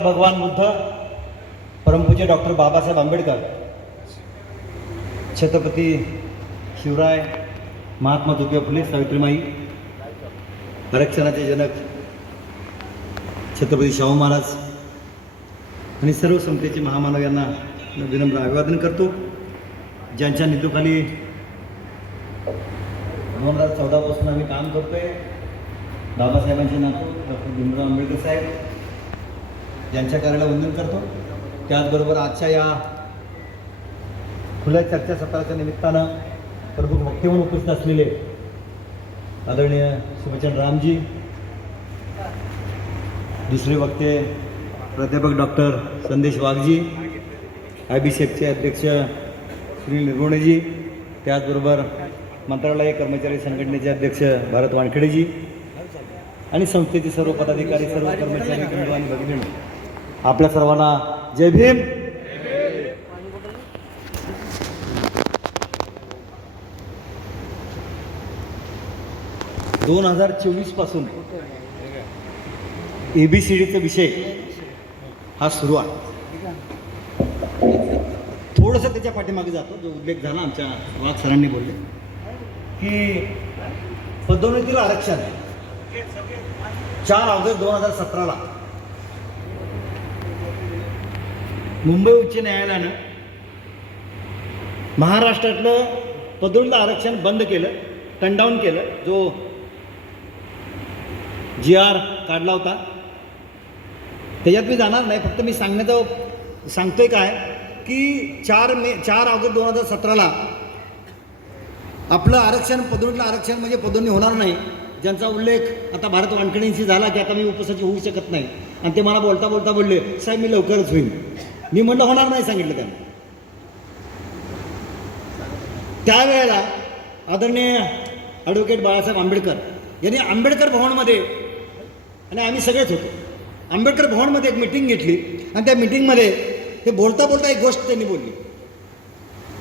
भगवान बुद्ध, परमपूज्य डॉक्टर बाबासाहेब आंबेडकर, छत्रपती शिवराय, महात्मा ज्योतिबा फुले, सावित्रीमाई, आरक्षणाचे जनक छत्रपती शाहू महाराज आणि सर्व समतेचे महामानव यांना विनम्र अभिवादन करतो. ज्यांच्या नेतृत्वाखाली 2014 पासून आम्ही काम करतोय, बाबासाहेबांचे नातू डॉक्टर भीमराव आंबेडकर साहेब यांच्या कार्याला वंदन करतो. त्याचबरोबर आजच्या या खुल्या चर्चासत्राच्या निमित्तानं प्रमुख वक्ते म्हणून उपस्थित असलेले आदरणीय सुभचंद्र रामजी, दुसरे वक्ते प्राध्यापक डॉक्टर संदेश वाघजी, IBCFचे अध्यक्ष सुनील निर्गुणेजी, त्याचबरोबर मंत्रालय कर्मचारी संघटनेचे अध्यक्ष भारत वानखेडेजी आणि संस्थेचे सर्व पदाधिकारी, सर्व कर्मचारी बंधू आणि भगिनी, आपल्या सर्वांना जय भीम. 2024 पासून ABCDचा विषय हा सुरू आहे. थोडंसं त्याच्या पाठीमागे जातो. जो उल्लेख झाला आमच्या वाघ सरांनी बोलले की पदोन्नतीतील आरक्षण 4 ऑगस्ट 2017ला मुंबई उच्च न्यायालयानं महाराष्ट्रातलं पदोन्नतीचं आरक्षण बंद केलं, टर्नडाऊन केलं. जो GR काढला होता त्याच्यात मी जाणार नाही, फक्त मी सांगतोय काय की 4 ऑगस्ट 2017ला आपलं आरक्षण, पदोन्नतीचं आरक्षण म्हणजे पदोन्नती होणार नाही, ज्यांचा उल्लेख आता भारत वानखेडेंशी झाला की आता मी उपसचिव होऊ शकत नाही, आणि ते मला बोलता बोलता बोलले साहेब मी लवकरच होईल. मी म्हटलं होणार नाही सांगितलं त्यांना. त्यावेळेला आदरणीय ॲडव्होकेट बाळासाहेब आंबेडकर यांनी आंबेडकर भवनमध्ये, आणि आम्ही सगळेच होतो, आंबेडकर भवनमध्ये एक मिटिंग घेतली आणि त्या मिटिंगमध्ये ते बोलता बोलता एक गोष्ट त्यांनी बोलली,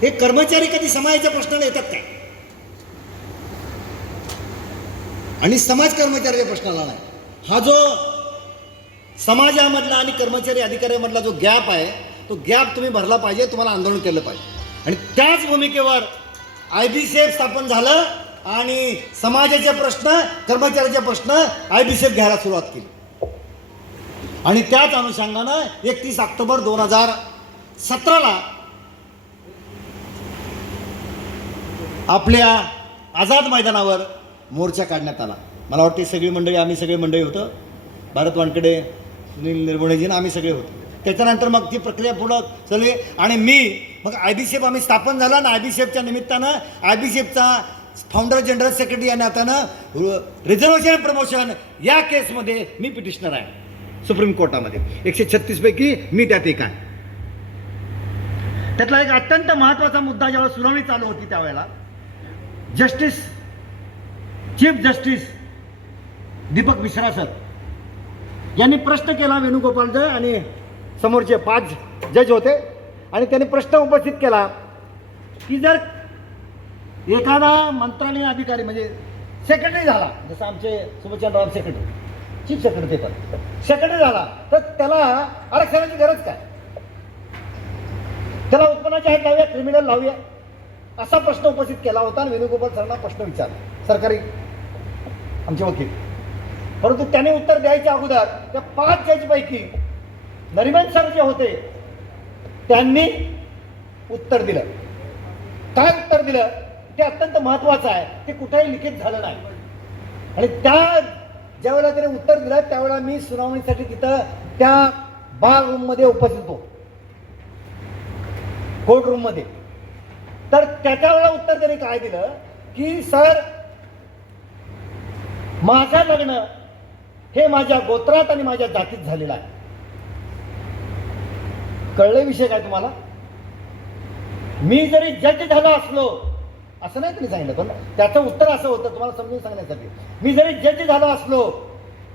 हे कर्मचारी कधी समाजाच्या प्रश्नाला येतात काय, आणि समाज कर्मचाऱ्याच्या प्रश्नाला नाही. हा जो समाजामधला आणि कर्मचारी अधिकाऱ्यामधला जो गॅप आहे तो गॅप तुम्ही भरला पाहिजे, तुम्हाला आंदोलन केलं पाहिजे. आणि त्याच भूमिकेवर IBCF स्थापन झालं आणि समाजाचे प्रश्न, कर्मचाऱ्याचे प्रश्न IBCF घ्यायला सुरुवात केली. आणि त्याच अनुषंगानं 31 ऑक्टोबर 2017ला आपल्या आझाद मैदानावर मोर्चा काढण्यात आला. मला वाटते सगळी मंडळी, आम्ही सगळी मंडळी होतो, भारत वानखेडे, सुनील निर्गुणेजी, आम्ही सगळे होतो. त्याच्यानंतर मग ती प्रक्रिया पुढं चालली आणि मग IBCF आम्ही स्थापन झाला आणि IBCFच्या निमित्तानं IBCFचा फाउंडर, जनरल सेक्रेटरी या नात्यानं रिझर्वेशन प्रमोशन या केसमध्ये मी पिटिशनर आहे सुप्रीम कोर्टामध्ये. 136 पैकी मी त्यात एक आहे. त्यातला एक अत्यंत महत्त्वाचा मुद्दा जेव्हा सुनावणी चालू होती त्यावेळेला chief justice Deepak Mishra sir यांनी प्रश्न केला वेणुगोपाल जय आणि समोरचे 5 जज होते, आणि त्यांनी प्रश्न उपस्थित केला की जर एखादा मंत्रालयीन अधिकारी म्हणजे सेक्रेटरी झाला, जसं आमचे सुभचंद्रराव सेक्रेटरी, चीफ सेक्रेटरी तर सेक्रेटरी झाला, तर त्याला आरक्षणाची गरज काय, त्याला उत्पन्नाचे हद्द लावूया, क्रिमिनल लावूया, असा प्रश्न उपस्थित केला होता. आणि वेणुगोपाल सरांना प्रश्न विचारला, सरकारी आमचे वकील. परंतु त्याने उत्तर द्यायच्या अगोदर त्या 5 जजपैकी नरिमन सर जे होते त्यांनी उत्तर दिलं. काय उत्तर दिलं ते अत्यंत महत्त्वाचं आहे, ते कुठेही लिखित झालं नाही. आणि ज्यावेळेला त्याने उत्तर दिलं त्यावेळेला मी सुनावणीसाठी तिथं त्या बार रूममध्ये उपस्थित होतो, कोर्ट रूममध्ये. तर त्याच्या वेळेला उत्तर त्याने काय दिलं की सर माझं लग्न हे माझ्या गोत्रात आणि माझ्या जातीत झालेलं आहे. कळलं विषय काय तुम्हाला? मी जरी जज झालो असलो, असं नाही त्यांनी सांगितलं, पण त्याचं उत्तर असं होतं तुम्हाला समजून सांगण्यासाठी, मी जरी जज झालो असलो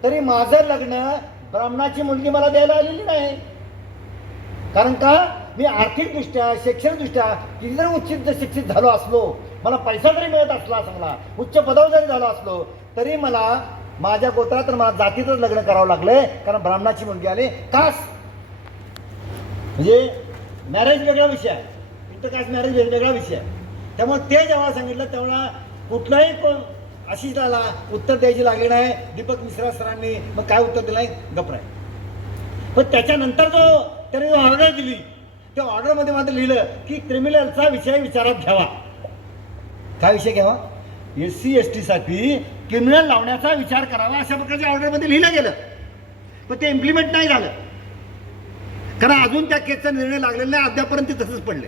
तरी माझं लग्न ब्राह्मणाची मुलगी मला द्यायला आलेली नाही. कारण का मी आर्थिकदृष्ट्या, शैक्षणिकदृष्ट्या किती जरी उच्च शिक्षित झालो असलो, मला पैसा जरी मिळत असला, चांगला उच्च पदावर जरी झालो असलो, तरी मला माझ्या गोत्रात मला जातीतच लग्न करावं लागलंय, कारण ब्राह्मणाची मुलगी आली. कास म्हणजे मॅरेज वेगळा विषय आहे, इंटरकास्ट मॅरेज वेगळा विषय आहे. त्यामुळे ते जेव्हा सांगितलं तेव्हा कुठलाही कोण आशिषला उत्तर द्यायची लागली नाही. दीपक मिश्रा सरांनी मग काय उत्तर दिलं नाही, गप्प आहे. पण त्याच्यानंतर त्याने जो ऑर्डर दिली त्या ऑर्डरमध्ये मात्र लिहिलं की क्रिमिनलचा विषय विचारात घ्यावा. काय विषय घ्यावा? SC ST साठी क्रिमिनल लावण्याचा विचार करावा अशा प्रकारच्या ऑर्डरमध्ये लिहिलं गेलं. पण ते इम्प्लिमेंट नाही झालं, कारण अजून त्या केसचा निर्णय लागलेला नाही. अद्यापर्यंत ते तसंच पडले.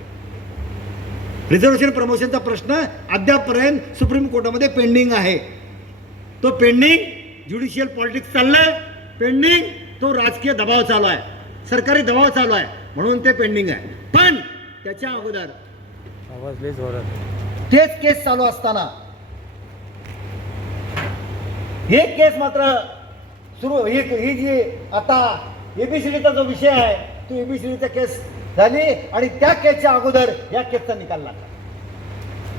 रिझर्वेशन प्रमोशनचा प्रश्न अद्यापर्यंत सुप्रीम कोर्टामध्ये पेंडिंग आहे. तो पेंडिंग ज्युडिशियल पॉलिटिक्स चाललंय, पेंडिंग तो राजकीय दबाव चालू आहे, सरकारी दबाव चालू आहे, म्हणून ते पेंडिंग आहे. पण त्याच्या अगोदर तेच केस चालू असताना हे केस मात्र सुरू ही जी आता ABCDचा जो विषय आहे तो ABCDचा केस झाली आणि त्या केसच्या अगोदर या केसचा निकाल लागला.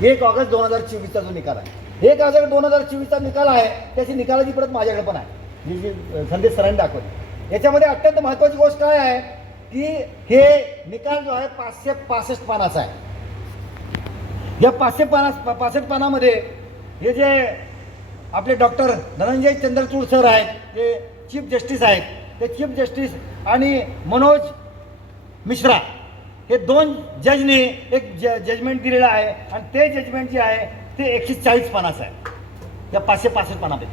1 ऑगस्ट 2024चा जो निकाल आहे, 1 ऑगस्ट 2024चा निकाल आहे, त्याची निकालाची प्रत माझ्याकडे पण आहे, जी संदेश सरांनी दाखवली. याच्यामध्ये अत्यंत महत्त्वाची गोष्ट काय आहे की हे निकाल जो आहे 565 पानाचा आहे. या 565 पानामध्ये हे जे आपले डॉक्टर धनंजय चंद्रचूड सर आहेत, ते चीफ जस्टिस आहेत, ते चीफ जस्टिस आणि मनोज मिश्रा हे 2 जजने एक जजमेंट दिलेलं आहे आणि ते जजमेंट जे आहे ते 140 पानाचं आहे या 565 पानामध्ये.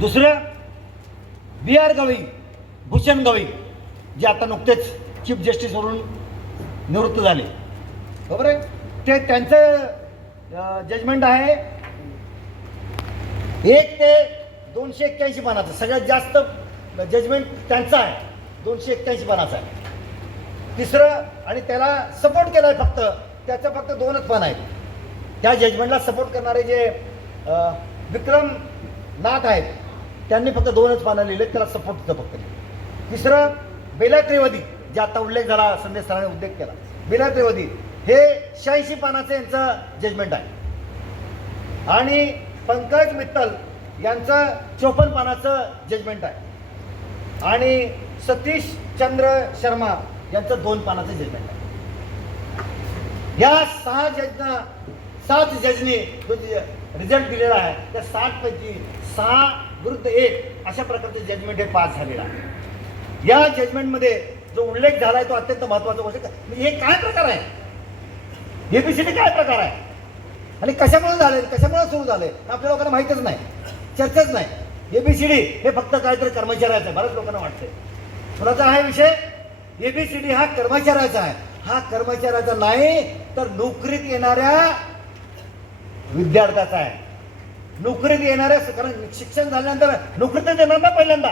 दुसरं BR गवई, भूषण गवई, जे आता नुकतेच चीफ जस्टिसवरून निवृत्त झाले, बरोबर आहे, ते त्यांचं जजमेंट आहे 1 ते 281 पानाचं. सगळ्यात जास्त जजमेंट त्यांचं आहे, 281 पानाचं आहे. तिसरं, आणि त्याला सपोर्ट केला आहे फक्त, त्याचं फक्त 2च पान आहेत. त्या जजमेंटला सपोर्ट करणारे जे विक्रम नाथ आहेत त्यांनी फक्त 2च पानं लिहिले, त्याला सपोर्टचं फक्त. तिसरं बेला त्रिवेदी, जे आता उल्लेख झाला, संदेश सरांनी उल्लेख केला, बेला त्रिवेदी हे 86 पानाचं यांचं जजमेंट आहे. आणि पंकज मित्तल यांचं 54 पानाचं जजमेंट आहे. आणि सतीश चंद्र शर्मा यांचं 2 पानाचं जजमेंट आहे. या 7 जजनी जो रिझल्ट दिलेला आहे त्या 7 पैकी 6 विरुद्ध 1 अशा प्रकारचे जजमेंट हे पास झालेलं आहे. या जजमेंटमध्ये जो उल्लेख झाला आहे तो अत्यंत महत्त्वाचा गोष्ट. हे काय प्रकार आहे, ABCD काय प्रकार आहे आणि कशामुळे झाले, कशामुळे सुरू झाले आपल्या लोकांना माहीतच नाही, चर्चाच नाही. ABCD हे फक्त काहीतरी कर्मचाऱ्याचं आहे, बऱ्याच लोकांना वाटते. कुणाचा हा विषय? ABCD हा कर्मचाऱ्याचा आहे. हा कर्मचाऱ्याचा नाही तर नोकरीत येणाऱ्या विद्यार्थ्याचा आहे. नोकरीत येणाऱ्या, कारण शिक्षण झाल्यानंतर नोकरीतच येणार ना पहिल्यांदा,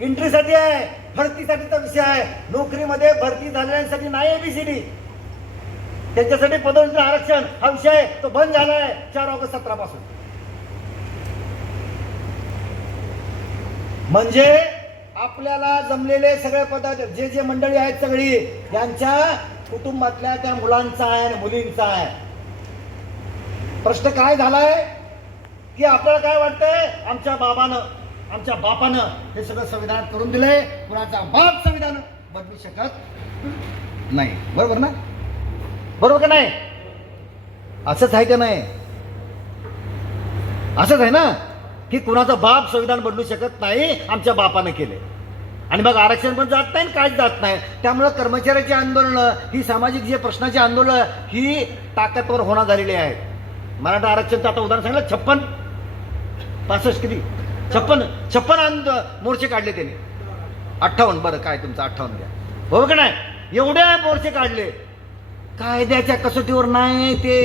एंट्रीसाठी आहे, भरतीसाठीचा विषय आहे. नोकरीमध्ये भरती झालेल्यांसाठी नाही ABCD. त्यांच्यासाठी पदोन्नती आरक्षण हा विषय तो बंद झाला आहे 4 ऑगस्ट 17 पासून. म्हणजे आपल्याला जमलेले सगळे पदार्थ जे मंडळी आहेत सगळी यांच्या कुटुंबातल्या त्या मुलांचा आहे आणि मुलींचा आहे. प्रश्न काय झालाय की आपल्याला काय वाटतंय, आमच्या बापानं हे सगळं संविधानात करून दिलंय, कुणाचा बाप संविधान बदलू शकत नाही. बरोबर ना? बरोबर का नाही? असंच आहे का नाही? असंच आहे ना की कुणाचा बाप संविधान बदलू शकत नाही, आमच्या बापानं केले. आणि मग आरक्षण पण जात नाही, काहीच जात नाही. त्यामुळं कर्मचाऱ्याची आंदोलनं, ही सामाजिक जे प्रश्नाची आंदोलनं ही ताकदवर होणार झालेली आहेत. मराठा आरक्षणचं आता उदाहरण सांगितलं, 65 किती 56 मोर्चे काढले त्यांनी. 58, बरं काय तुमचं 58 घ्या, बरोबर का नाही? एवढे मोर्चे काढले, कायद्याच्या कसोटीवर नाही ते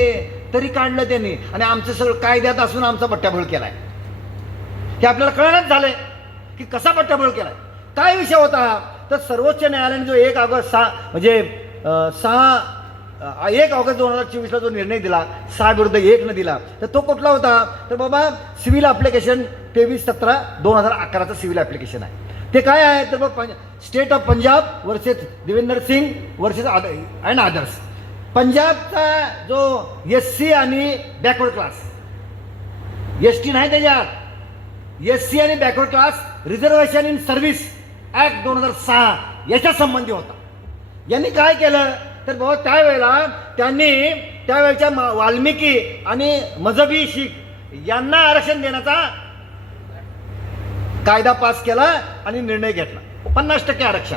तरी काढलं त्यांनी. आणि आमचं सगळं कायद्यात असून आमचा बट्ट्याबोळ केलाय. हे आपल्याला कळणच झालंय की कसा बट्ट्याबोळ केलाय. काय विषय होता तर सर्वोच्च न्यायालयाने जो 1 ऑगस्ट 2024ला जो निर्णय दिला, 6 विरुद्ध 1 न दिला, तर तो कुठला होता तर बाबा सिव्हिल ॲप्लिकेशन 23/17/2011चं सिव्हिल ॲप्लिकेशन आहे. ते काय आहे तर बघ, state of Punjab versus Devendra Singh versus and others. पंजाबचा जो SC आणि बॅकवर्ड क्लास, ST नाही त्याच्यात, SC आणि backward class reservation in service act 2006 याच्या संबंधी होता. यांनी काय केलं तर बाबा त्यावेळेला त्यांनी त्यावेळेच्या वाल्मिकी आणि मजहबी शीख यांना आरक्षण देण्याचा कायदा पास केला आणि निर्णय घेतला 50% आरक्षण.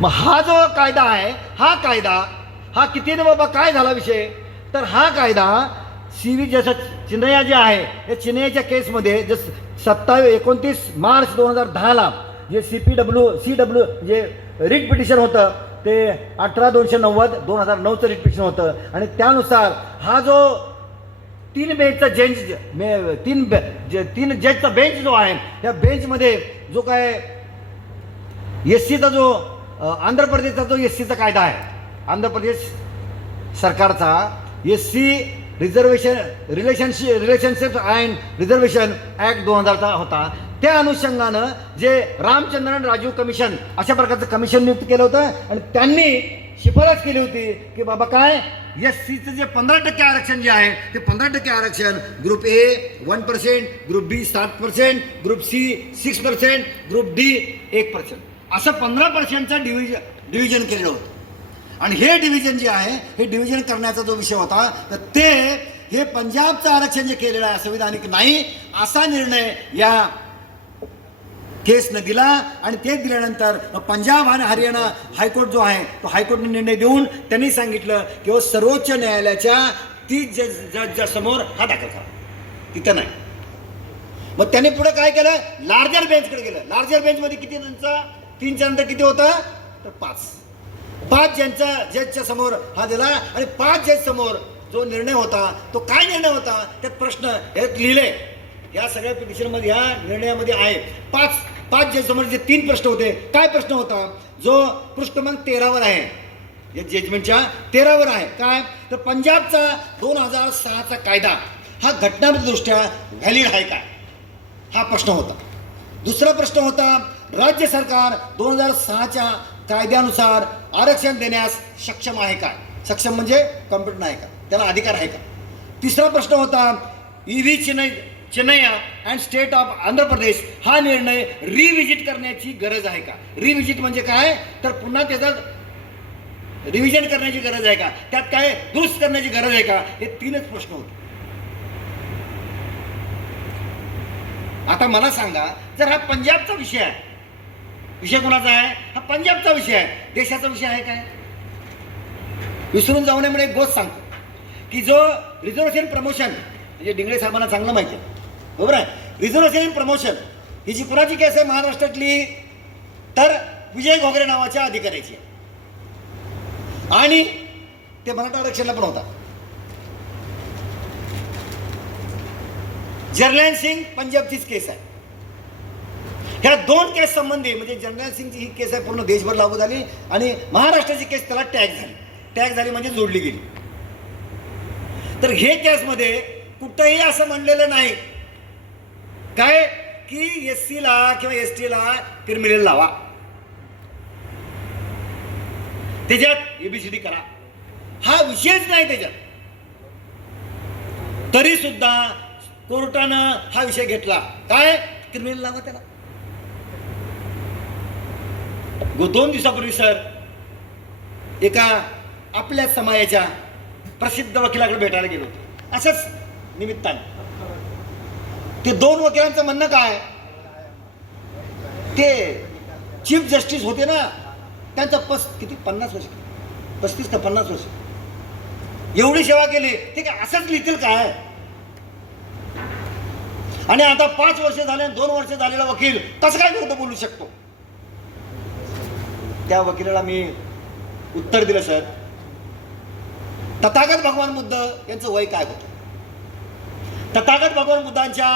मग हा जो कायदा आहे हा किती ना बाबा काय झाला विषय तर हा कायदा सीवी जसं चिन्हया जे आहे या चिन्हयाच्या केसमध्ये जे 29 मार्च 2010 जे CW जे रिट पिटिशन होतं ते 18/290 2009चं रिट पिटिशन होतं आणि त्यानुसार हा जो 3 बेंचचा तीन जजचा बेंच जो आहे त्या बेंचमध्ये जो काय SCचा जो आंध्र प्रदेशचा जो SCचा कायदा आहे आंध्र प्रदेश सरकारचा SC relationship and reservation act 2000चा होता. त्या अनुषंगानं जे रामचंद्रन राजीव कमिशन अशा प्रकारचं कमिशन नियुक्त केलं होतं आणि त्यांनी शिफारस केली होती की बाबा काय SCचं जे 15% आरक्षण जे आहे ते 15% आरक्षण group A 1%, group B 7%, group C 6%, group D 1%, असं 15%चं डिव्हिजन केलेलं होतं. आणि हे डिव्हिजन जे आहे हे डिव्हिजन करण्याचा जो विषय होता तर हे पंजाबचं आरक्षण जे केलेलं आहे संविधानिक नाही असा निर्णय या केसनं दिला. आणि ते दिल्यानंतर पंजाब आणि हरियाणा हायकोर्ट जो आहे तो हायकोर्टने निर्णय देऊन त्यांनी सांगितलं की सर्वोच्च न्यायालयाच्या 30 जजच्या समोर हा दाखल करा, तिथं नाही. मग त्यांनी पुढे काय केलं लार्जर बेंचकडे गेलं. लार्जर बेंचमध्ये किती त्यांचा 3च्या नंतर किती होतं तर 5 जजच्या समोर हा दिला आणि 5 जज समोर जो निर्णय होता तो काय निर्णय होता त्यात प्रश्न हे लिहिले या सगळ्या पिटिशनमध्ये ह्या निर्णयामध्ये आहे. 5 जज समोर जे 3 प्रश्न होते. काय प्रश्न होता जो पृष्ठ क्रमांक 13वर आहे या जजमेंटच्या 13वर आहे काय तर पंजाबचा 2006चा कायदा हा घटनादृष्ट्या व्हॅलिड आहे काय हा प्रश्न होता. दुसरा प्रश्न होता राज्य सरकार 2006च्या कायद्यानुसार आरक्षण देण्यास सक्षम आहे का. सक्षम म्हणजे कॉम्पिटंट आहे का, त्याला अधिकार आहे का. तिसरा प्रश्न होता EV Chennaiah and state of Andhra Pradesh हा निर्णय रिव्हिजिट करण्याची गरज आहे का. रिव्हिजिट म्हणजे काय तर पुन्हा त्याचं रिव्हिजन करण्याची गरज आहे का, त्यात काय दुरुस्त करण्याची गरज आहे का. हे 3च प्रश्न होते. आता मला सांगा जर हा पंजाबचा विषय आहे, विषय कोणाचा आहे हा पंजाबचा विषय आहे, देशाचा विषय आहे काय. विसरून जाऊ नये म्हणून एक गोष्ट सांगतो की जो रिझर्वेशन प्रमोशन म्हणजे डिंगळे साहेबांना चांगलं माहिती आहे बरोबर आहे. रिझर्वेशन प्रमोशन ही जी कुणाची केस आहे महाराष्ट्रातली तर विजय घोगरे नावाच्या अधिकाऱ्याची आणि ते मराठा आरक्षणाला पण होता. जर्नैल सिंग पंजाबचीच केस आहे. ह्या 2 केस संबंधी म्हणजे जर्नैल सिंगची ही केस आहे पूर्ण देशभर लागू झाली आणि महाराष्ट्राची केस त्याला टॅग झाली म्हणजे जोडली गेली. तर हे केसमध्ये कुठंही असं म्हणलेलं नाही काय की SCला किंवा STला क्रिमिनल लावा, त्याच्यात ABCD करा, हा विषयच नाही त्याच्यात. तरी सुद्धा कोर्टानं हा विषय घेतला काय क्रिमिनल लावा त्याला. 2 दिवसापूर्वी सर एका आपल्या समाजाच्या प्रसिद्ध वकिलाकडे भेटायला गेलो होतो असंच निमित्ताने. ते 2 वकिलांचं म्हणणं काय ते चीफ जस्टिस होते ना त्यांचं किती 50 वर्ष 35 का 50 वर्ष एवढी सेवा केली ते काय असंच लिहितील काय. आणि आता 5 वर्ष झाले 2 वर्ष झालेला वकील कसं काय विरुद्ध बोलू शकतो. त्या वकिलाला मी उत्तर दिलं सर तथागत भगवान बुद्ध यांचं वय काय होतं. तथागत भगवान बुद्धांच्या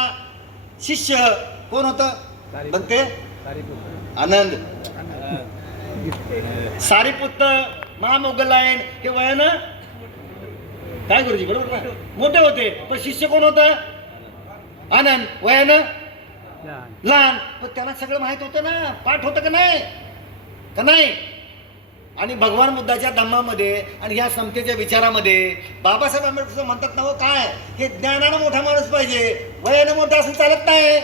शिष्य कोण होतं बनते आनंद सारीपुत्त महामोगलायन हे वयानं काय गुरुजी बरोबर ना मोठे होते पण शिष्य कोण होतं आनंद वयानं लहान. पण त्यांना सगळं माहित होतं ना पाठ होतं का नाही. आणि भगवान बुद्धाच्या धम्मामध्ये आणि ह्या समतेच्या विचारामध्ये बाबासाहेब आंबेडकर म्हणतात ना हो काय हे ज्ञानानं मोठा माणूस पाहिजे वयानं मोठा असं चालत नाही.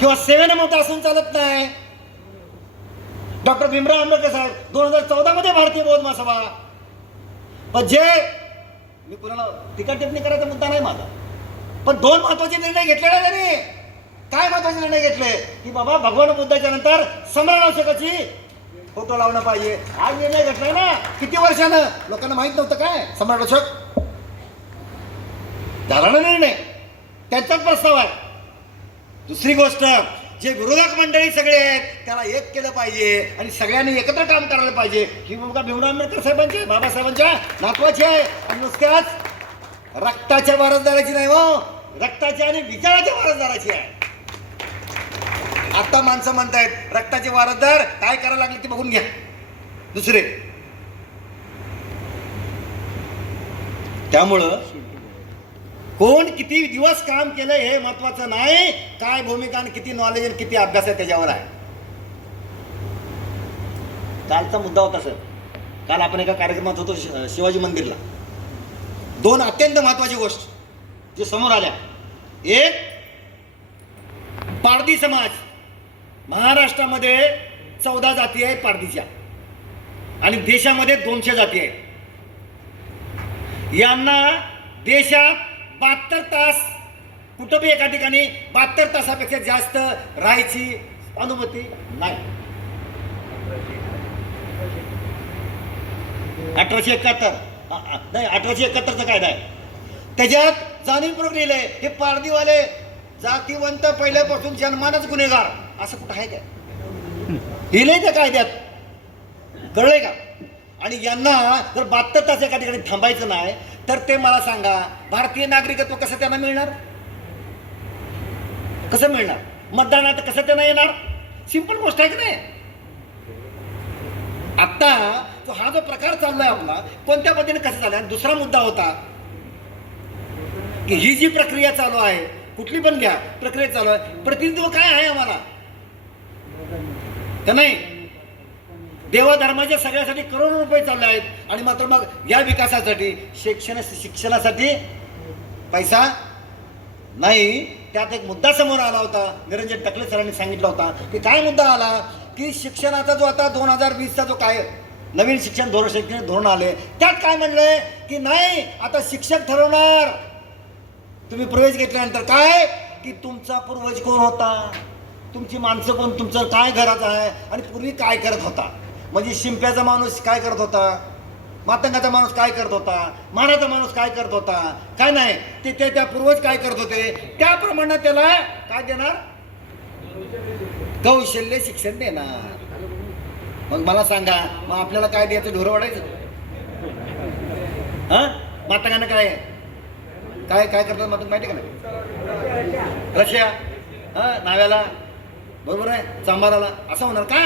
किंवा सेवेने मत असून चालत नाही. डॉक्टर भीमराव आंबेडकर साहेब 2014 मध्ये भारतीय बौद्ध महासभा. पण जे मी कुणाला टीका टिप्पणी करायचा मुद्दा नाही माझा, पण 2 महत्वाचे निर्णय घेतले ना त्यांनी. काय महत्वाचे निर्णय घेतले की बाबा भगवान बुद्धाच्या नंतर सम्राट अशोकाची फोटो लावणं पाहिजे. हा निर्णय घेतलाय ना किती वर्षानं. लोकांना माहित नव्हतं काय सम्राट अशोक. झाला ना निर्णय, त्यांचाच प्रस्ताव आहे. दुसरी गोष्ट, जे विरोधक मंडळी सगळे आहेत त्याला एक केलं पाहिजे आणि सगळ्यांनी एकत्र काम करायला पाहिजे. ही भूमिका भीमराव आंबेडकर साहेबांची, बाबासाहेबांच्या नातवाची आहे. आणि नुसत्याच रक्ताच्या वारसदाराची नाही हो, रक्ताच्या आणि विचाराच्या वारसदाराची आहे. आता माणसं म्हणतायत रक्ताचे वारसदार काय करायला लागले ते बघून घ्या. दुसरे त्यामुळं कोण किती दिवस काम केलं हे महत्वाचं नाही, काय भूमिका आणि किती नॉलेज आणि किती अभ्यास आहे त्याच्यावर आहे. कालचा मुद्दा होता सर, काल आपण एका कार्यक्रमात होतो शिवाजी मंदिरला. 2 अत्यंत महत्वाची गोष्ट जे समोर आल्या. एक, पारधी समाज. महाराष्ट्रामध्ये 14 जाती आहेत पारधीच्या आणि देशामध्ये 200 जाती आहेत. यांना देशात 72 तास कुठं बी एका ठिकाणी 72 तासापेक्षा जास्त राहायची अनुमती नाही. 1871 नाही, 1871चा कायदा आहे. त्याच्यात जाणीवपूर्वक लिहिलंय हे पारधीवाले जातीवंत पहिल्यापासून जन्मानच गुन्हेगार, असं कुठं आहे काय? लिहिलंय त्या कायद्यात, कळलंय का? आणि यांना जर 72 तास एका ठिकाणी थांबायचं नाही तर ते मला सांगा भारतीय नागरिकत्व कसं त्यांना मिळणार? कसं मिळणार? मतदानात कसं त्यांना येणार? सिंपल गोष्ट आहे की नाही? आता हा जो प्रकार चाललाय आपला कोणत्या पद्धतीने कसं चाललाय. दुसरा मुद्दा होता की ही जी प्रक्रिया चालू आहे, कुठली पण घ्या प्रक्रिया चालू आहे, प्रतिनिधित्व काय आहे आम्हाला का नाही? देवाधर्माच्या सगळ्यासाठी करोडो रुपये चालले आहेत आणि मात्र मग या विकासासाठी शिक्षणासाठी पैसा नाही. त्यात एक मुद्दा समोर आला होता, निरंजन टकले सरांनी सांगितला होता की काय मुद्दा आला की शिक्षणाचा जो आता 2020चा जो काय नवीन शिक्षण धोरण, शैक्षणिक धोरण आले त्यात काय म्हणलंय की नाही आता शिक्षक ठरवणार. तुम्ही प्रवेश घेतल्यानंतर काय की तुमचा पूर्वज कोण होता, तुमची माणसं कोण, तुमचं काय घराचं आहे आणि पूर्वी काय करत होता. म्हणजे शिंप्याचा माणूस काय करत होता, मातंगाचा माणूस काय करत होता, मानाचा माणूस काय करत होता, काय नाही ते त्या पूर्वज काय करत होते त्याप्रमाणे त्याला काय देणार, कौशल्य शिक्षण देणार. मग मला सांगा मग आपल्याला काय द्यायचं, ढोरं वाढायचं? हा मातंगानं काय काय काय करतात मातंग माहिती का नाही? रशिया हा नाव्याला बरोबर आहे, चांबाराला असं होणार का?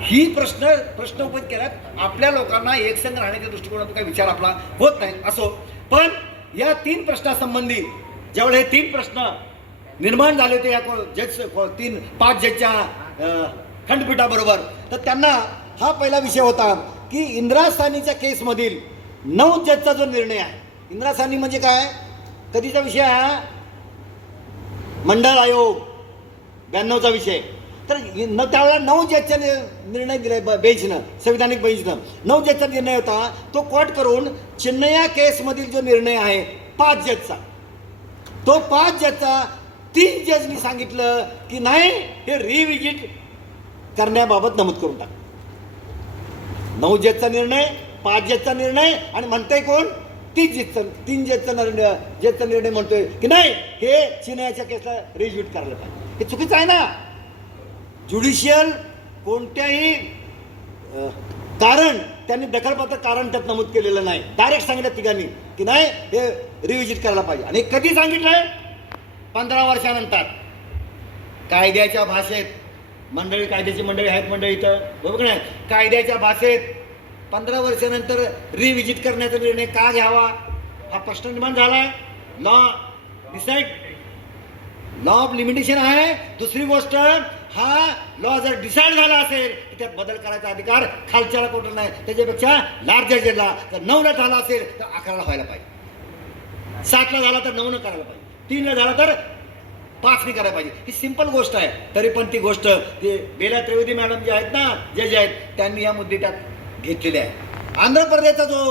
ही प्रश्न उपस्थित केल्यात. आपल्या लोकांना एकसंघ राहण्याच्या दृष्टिकोनातून काही विचार आपला होत नाही असो. पण या 3 प्रश्नासंबंधी ज्यावेळेस हे 3 प्रश्न निर्माण झाले होते या 5 जजच्या खंडपीठाबरोबर, तर त्यांना हा पहिला विषय होता की इंदिरा साहनीच्या केसमधील 9 जजचा जो निर्णय आहे. इंदिरा साहनी म्हणजे काय, कधीचा विषय हा? मंडळ आयोग 92चा विषय. तर त्यावेळेला 9 जजचा निर्णय दिला बेंचनं, संविधानिक बेंचनं 9 जजचा निर्णय होता. तो कोर्ट करून चिन्मया केसमधील जो निर्णय आहे 5 जजचा, तो 5 जजचा 3 जजनी सांगितलं की नाही हे रिव्हिजिट करण्याबाबत नमूद करून टाक. 9 जजचा निर्णय, 5 जजचा निर्णय आणि म्हणतंय कोण? 3 जजचा निर्णय म्हणतोय की नाही हे चिन्मयाच्या केसला रिव्हिजिट करायला पाहिजे. हे चुकीचं आहे ना. ज्युडिशियल कोणत्याही कारण त्यांनी दखलपात्र कारण त्यात नमूद केलेलं नाही. डायरेक्ट सांगितलं तिघांनी की नाही हे रिव्हिजिट करायला पाहिजे. आणि कधी सांगितलंय? 15 वर्षानंतर. कायद्याच्या भाषेत मंडळी, कायद्याची मंडळी आहेत मंडळी इथं बरोबर नाही, कायद्याच्या भाषेत 15 वर्षानंतर रिव्हिजिट करण्याचा निर्णय का घ्यावा हा प्रश्न निर्माण झालाय. लॉ ऑफ लिमिटेशन आहे. दुसरी गोष्ट, हा लॉ जर डिसाईड झाला असेल तर त्यात बदल करायचा अधिकार खालच्याला कुठं नाही, त्याच्यापेक्षा लार्जर जजला. जर 9ला झाला असेल तर 11ला व्हायला पाहिजे, 7ला झाला तर 9नं करायला पाहिजे, 3ला झाला तर 5 करायला पाहिजे. ही सिंपल गोष्ट आहे. तरी पण ती गोष्ट ते बेला त्रिवेदी मॅडम जे आहेत ना, जज आहेत, त्यांनी या मुद्दे त्यात घेतलेले आहे. आंध्र प्रदेशचा जो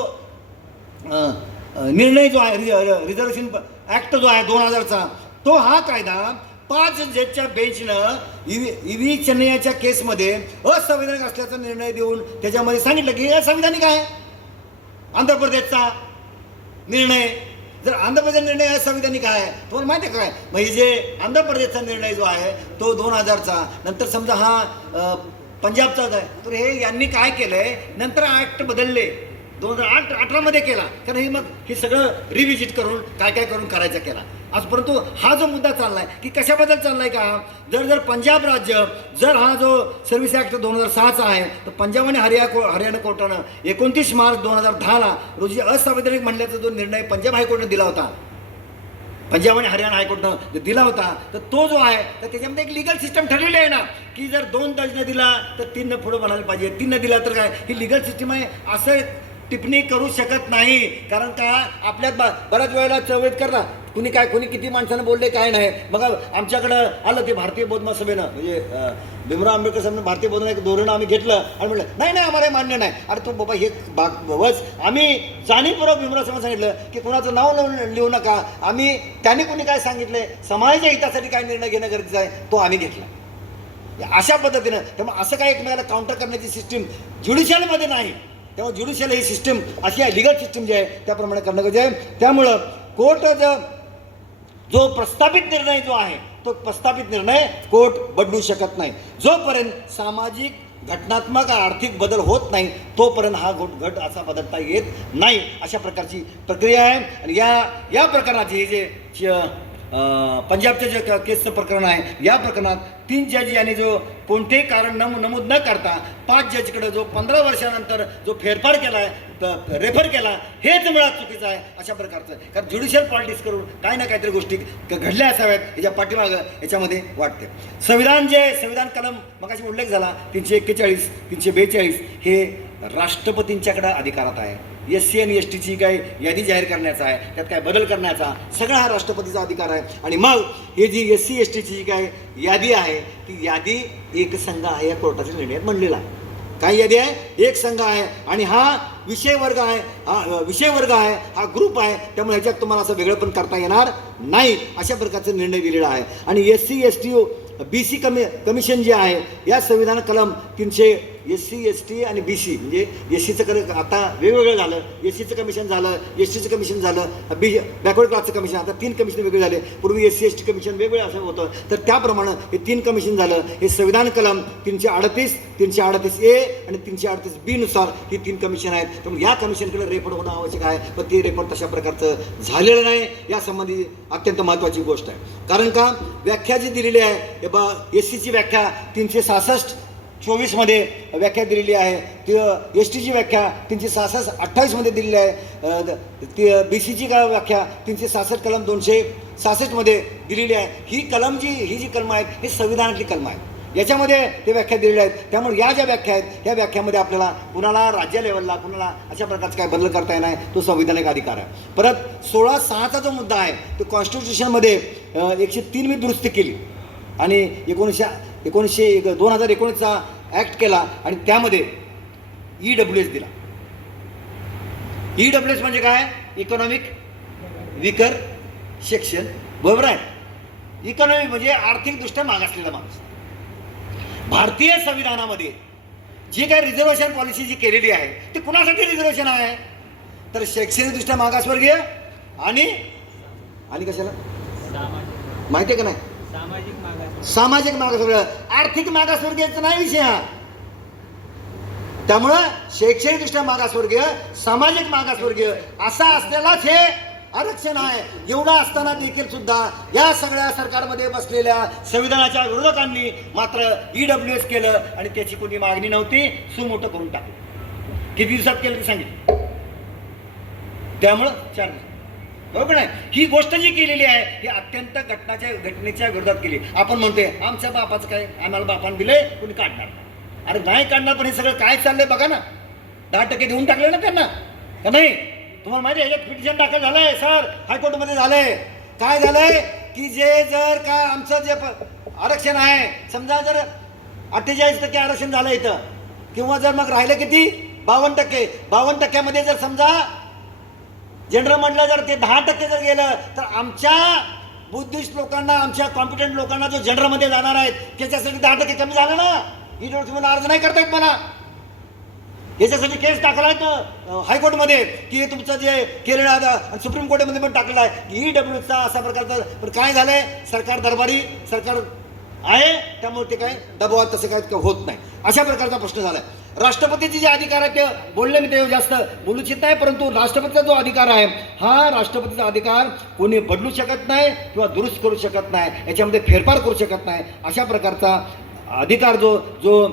निर्णय जो आहे, रिझर्वेशन ॲक्ट जो आहे 2000चा, तो हा कायदा 5 जजच्या बेंचनं ईव्ही चेन्नईच्या केसमध्ये असंवैधानिक असल्याचा निर्णय देऊन त्याच्यामध्ये सांगितलं की हे संविधानिक आहे. आंध्र प्रदेशचा निर्णय, जर आंध्र प्रदेश निर्णय असंविधानिक आहे, तुम्हाला माहिती आहे काय, म्हणजे जे आंध्र प्रदेशचा निर्णय जो आहे तो 2000चा, नंतर समजा हा पंजाबचाच आहे, तर हे यांनी काय केलंय, नंतर ॲक्ट बदलले 2018 मध्ये केला, कारण हे मग हे सगळं रिव्हिजिट करून काय काय करून करायचा केला आज. परंतु हा जो मुद्दा चाललाय की कशाबद्दल चाललाय का, जर पंजाब राज्य जर हा जो सर्व्हिस ॲक्ट 2006चा आहे, तर पंजाब आणि हरियाणा कोर्टानं 29 मार्च 2010 रोजी असंवैधानिक म्हणल्याचा जो निर्णय पंजाब हायकोर्टानं दिला होता, पंजाब आणि हरियाणा हायकोर्टानं दिला होता, तर तो जो आहे तर त्याच्यामध्ये एक लिगल सिस्टम ठरलेली आहे ना, की जर 2 जजनं दिला तर 3 पुढं म्हणायला पाहिजे, 3 दिला तर काय, ही लिगल सिस्टम आहे असं टिप्पणी करू शकत नाही. कारण का आपल्यात बऱ्याच वेळेला चळवळीत करणार कुणी किती माणसानं बोलले काय नाही. मग आमच्याकडं आलं ते भारतीय बौद्ध महासभेनं, म्हणजे भीमराव आंबेडकर साहेबांनी भारतीय बौद्ध एक धोरण आम्ही घेतलं आणि म्हटलं नाही आम्हाला मान्य नाही. अरे तो बाबा हे बस आम्ही जाणीवपूर्वक भीमराव साहेबांना सांगितलं की कोणाचं नाव लिहू नका. आम्ही त्यांनी कोणी काय सांगितलंय, समाजाच्या हितासाठी काय निर्णय घेणं गरजेचं आहे तो आम्ही घेतला अशा पद्धतीनं. त्यामुळे असं काय एकमेकाला काउंटर करण्याची सिस्टीम ज्युडिशियलमध्ये नाही. तेव्हा ज्युडिशियल ही सिस्टीम अशी आहे, लिगल सिस्टीम जी आहे त्याप्रमाणे करणं गरजेचं आहे. त्यामुळं कोर्ट जो प्रस्तावित निर्णय जो आहे तो प्रस्तावित निर्णय कोर्ट बदलू शकत नाही. जोपर्यंत सामाजिक घटनात्मक आर्थिक बदल होत नाही तोपर्यंत हा घट असा बदलता येत नाही. अशा प्रकारची प्रक्रिया आहे. आणि या प्रकरणाचे हे जे पंजाबचं जे केसचं प्रकरण आहे, या प्रकरणात 3 जज यांनी जो कोणतेही कारण नमूद न करता 5 जजकडे जो 15 वर्षानंतर जो फेरफार केला आहे, रेफर केला, हेच मुळात चुकीचं आहे अशा प्रकारचं. कारण ज्युडिशियल पॉलिटिक्स करून काही ना काहीतरी गोष्टी घडल्या असाव्यात याच्या पाठीमागं याच्यामध्ये वाटते. संविधान कलम मगाशी उल्लेख झाला 341, 342 हे राष्ट्रपतींच्याकडे अधिकारात आहे. SC आणि STची काय यादी जाहीर करण्याचा आहे, त्यात काय बदल करण्याचा सगळा हा राष्ट्रपतीचा अधिकार आहे. आणि मग हे जी SC STची जी काय यादी आहे ती यादी एकसंघ आहे या कोर्टाच्या निर्णयात म्हणलेला आहे. काय यादी आहे, एक संघ आहे आणि हा विषय वर्ग आहे, हा ग्रुप आहे. त्यामुळे ह्याच्यात तुम्हाला असं वेगळं पण करता येणार नाही अशा प्रकारचा निर्णय दिलेला आहे. आणि SC ST BC कमिशन जे आहे या संविधान कलम 300 SC ST आणि BC म्हणजे SCचं आता वेगवेगळं झालं, SCचं कमिशन झालं, STचं कमिशन झालं, बॅकवर्ड क्लासचं कमिशन, आता 3 कमिशन वेगळे झाले. पूर्वी SC ST कमिशन वेगवेगळं असं होतं, तर त्याप्रमाणे हे 3 कमिशन झालं. हे संविधान कलम 338, 338A आणि 338B नुसार ही 3 कमिशन आहेत. त्यामुळे या कमिशनकडे रेफर होणं आवश्यक आहे, पण ते रेफर तशा प्रकारचं झालेलं नाही. यासंबंधी अत्यंत महत्त्वाची गोष्ट आहे. कारण का व्याख्या जी दिलेली आहे SCची व्याख्या 366-24 मध्ये व्याख्या दिलेली आहे, ती STची व्याख्या 366-28 मध्ये दिलेली आहे, ती BCची व्याख्या 366 कलम 266 मध्ये दिलेली आहे. ही जी कलम आहेत ही संविधानातली कलम आहेत, याच्यामध्ये ते व्याख्या दिलेल्या आहेत. त्यामुळे या ज्या व्याख्या आहेत या व्याख्यामध्ये आपल्याला कुणाला राज्य लेवलला कुणाला अशा प्रकारचा काय बदल करता येणार तो संविधानिक अधिकार आहे. परत 16(6)चा जो मुद्दा आहे तो कॉन्स्टिट्यूशनमध्ये 103 मी दुरुस्ती केली आणि 2019चा ॲक्ट केला आणि त्यामध्ये EWS दिला. EWS म्हणजे काय, इकॉनॉमिक विकर सेक्शन, बरोबर आहे. इकॉनॉमिक म्हणजे आर्थिकदृष्ट्या मागासलेला माणूस. भारतीय संविधानामध्ये जी काही रिझर्वेशन पॉलिसी जी केलेली आहे ती कुणासाठी रिझर्वेशन आहे, तर शैक्षणिकदृष्ट्या मागासवर्गीय आणि कशाला माहिती आहे का नाही, सामाजिक मागासवर्गीय. आर्थिक मागासवर्गीयचा नाही विषय हा. त्यामुळं शैक्षणिकदृष्ट्या मागासवर्गीय, सामाजिक मागासवर्गीय असा असलेलाच हे आरक्षण आहे. एवढा असताना देखील सुद्धा या सगळ्या सरकारमध्ये बसलेल्या संविधानाच्या विरोधकांनी मात्र EWS केलं आणि त्याची कोणी मागणी नव्हती, सुमोठं करून टाकलं. किती दिवसात केलं ते सांगितलं, त्यामुळं 4 दिवस, बरोबर नाही. ही गोष्ट जी केलेली आहे ही अत्यंत घटनेच्या विरोधात केली. आपण म्हणतोय आमच्या बापाचं काय, आम्हाला बापानं दिले कोणी काढणार. अरे नाही काढणार, पण हे सगळं काय चाललंय बघा ना. 10% देऊन टाकले ना त्यांना का नाही. तुम्हाला माहिती आहे पिटिशन दाखल झालंय सर, हायकोर्टमध्ये झालंय. काय झालंय की जे जर का आमचं जे आरक्षण आहे, समजा जर 48% आरक्षण झालं इथं, किंवा जर मग राहिलं किती 52%, 52%मध्ये जर समजा जनरल म्हटलं जर ते 10% जर गेलं, तर आमच्या बुद्धिस्ट लोकांना, आमच्या कॉम्पिटंट लोकांना जो जनरलमध्ये जाणार आहेत त्याच्यासाठी 10% कमी झालं ना. तुम्हाला अर्ज नाही करता येत मला. याच्यासाठी केस टाकला आहे हायकोर्टमध्ये की तुमचं जे केलेलं आणि सुप्रीम कोर्टामध्ये पण टाकलेलं आहे EWSचा असा प्रकारचा. पण काय झालंय, सरकार दरबारी सरकार आहे, त्यामुळे ते काय दबावात तसं काय होत नाही, अशा प्रकारचा प्रश्न झालाय. राष्ट्रपतीचे जे अधिकार आहेत ते बोलले मी ते जास्त बोलू इच्छित नाही, परंतु राष्ट्रपतीचा जो अधिकार आहे हा राष्ट्रपतीचा अधिकार कोणी बदलू शकत नाही किंवा दुरुस्त करू शकत नाही, याच्यामध्ये फेरफार करू शकत नाही. अशा प्रकारचा अधिकार जो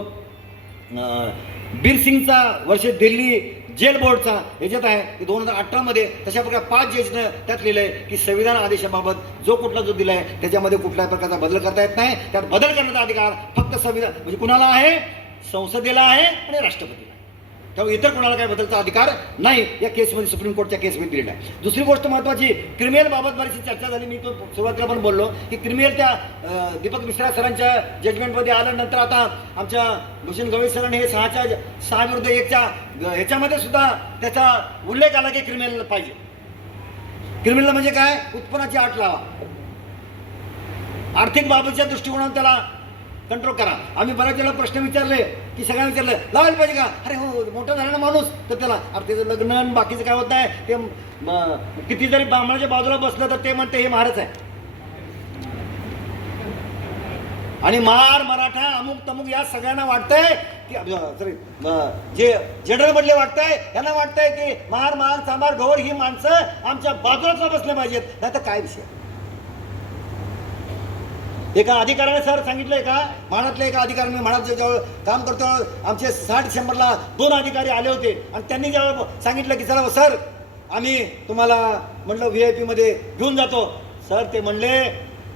बीर सिंगचा वर्ष दिल्ली जेल बोर्डचा ह्याच्यात आहे की 2018मध्ये तशा प्रकारे 5 जजनं त्यात लिहिलं आहे की संविधान आदेशाबाबत जो कुठला जो दिला आहे त्याच्यामध्ये कुठल्याही प्रकारचा बदल करता येत नाही. त्यात बदल करण्याचा अधिकार फक्त संविधान म्हणजे कुणाला आहे, संसदेला आहे आणि राष्ट्रपतीला. त्यामुळे इतर कोणाला काय बदलचा अधिकार नाही. या केसमध्ये सुप्रीम कोर्टच्या केसमध्ये दिलेला आहे. दुसरी गोष्ट महत्त्वाची, क्रिमिनल बाबत बरीचशी चर्चा झाली. मी तो सुरुवातीला पण बोललो की क्रिमिनल त्या दीपक मिश्रा सरांच्या जजमेंटमध्ये आल्यानंतर आता आमच्या भूषण गवई सरांनी हे 6 विरुद्ध 1च्या ह्याच्यामध्ये सुद्धा त्याचा उल्लेख आला की क्रिमिनल पाहिजे. क्रिमिनल म्हणजे काय, उत्पन्नाची अट लावा, आर्थिक बाबीच्या दृष्टिकोनातून त्याला कंट्रोल करा. आम्ही बऱ्याच वेळेला प्रश्न विचारले की सगळ्यांना विचारलं लावायला पाहिजे का, अरे हो मोठा झाला ना माणूस तर त्याला, अरे त्याचं लग्न बाकीचं काय होत आहे ते किती जरी बामणाच्या बाजूला बसलं तर ते म्हणते हे महारच आहे. आणि महार मराठा अमुक तमुक या सगळ्यांना वाटतंय की सॉरी जे जनरल मधले वाटतंय, यांना वाटतंय की महार चांभार ढोर ही माणसं आमच्या बाजूलाच बसले पाहिजेत, नाही तर काय विषय. एका अधिकाऱ्याने सर सांगितलंय का, म्हाडातल्या एका अधिकाऱ्याने, म्हाडात जवळ काम करतो आमचे 6 डिसेंबरला 2 अधिकारी आले होते आणि त्यांनी जेव्हा सांगितलं की चला सर आम्ही तुम्हाला म्हणलं VIP मध्ये घेऊन जातो, सर ते म्हणले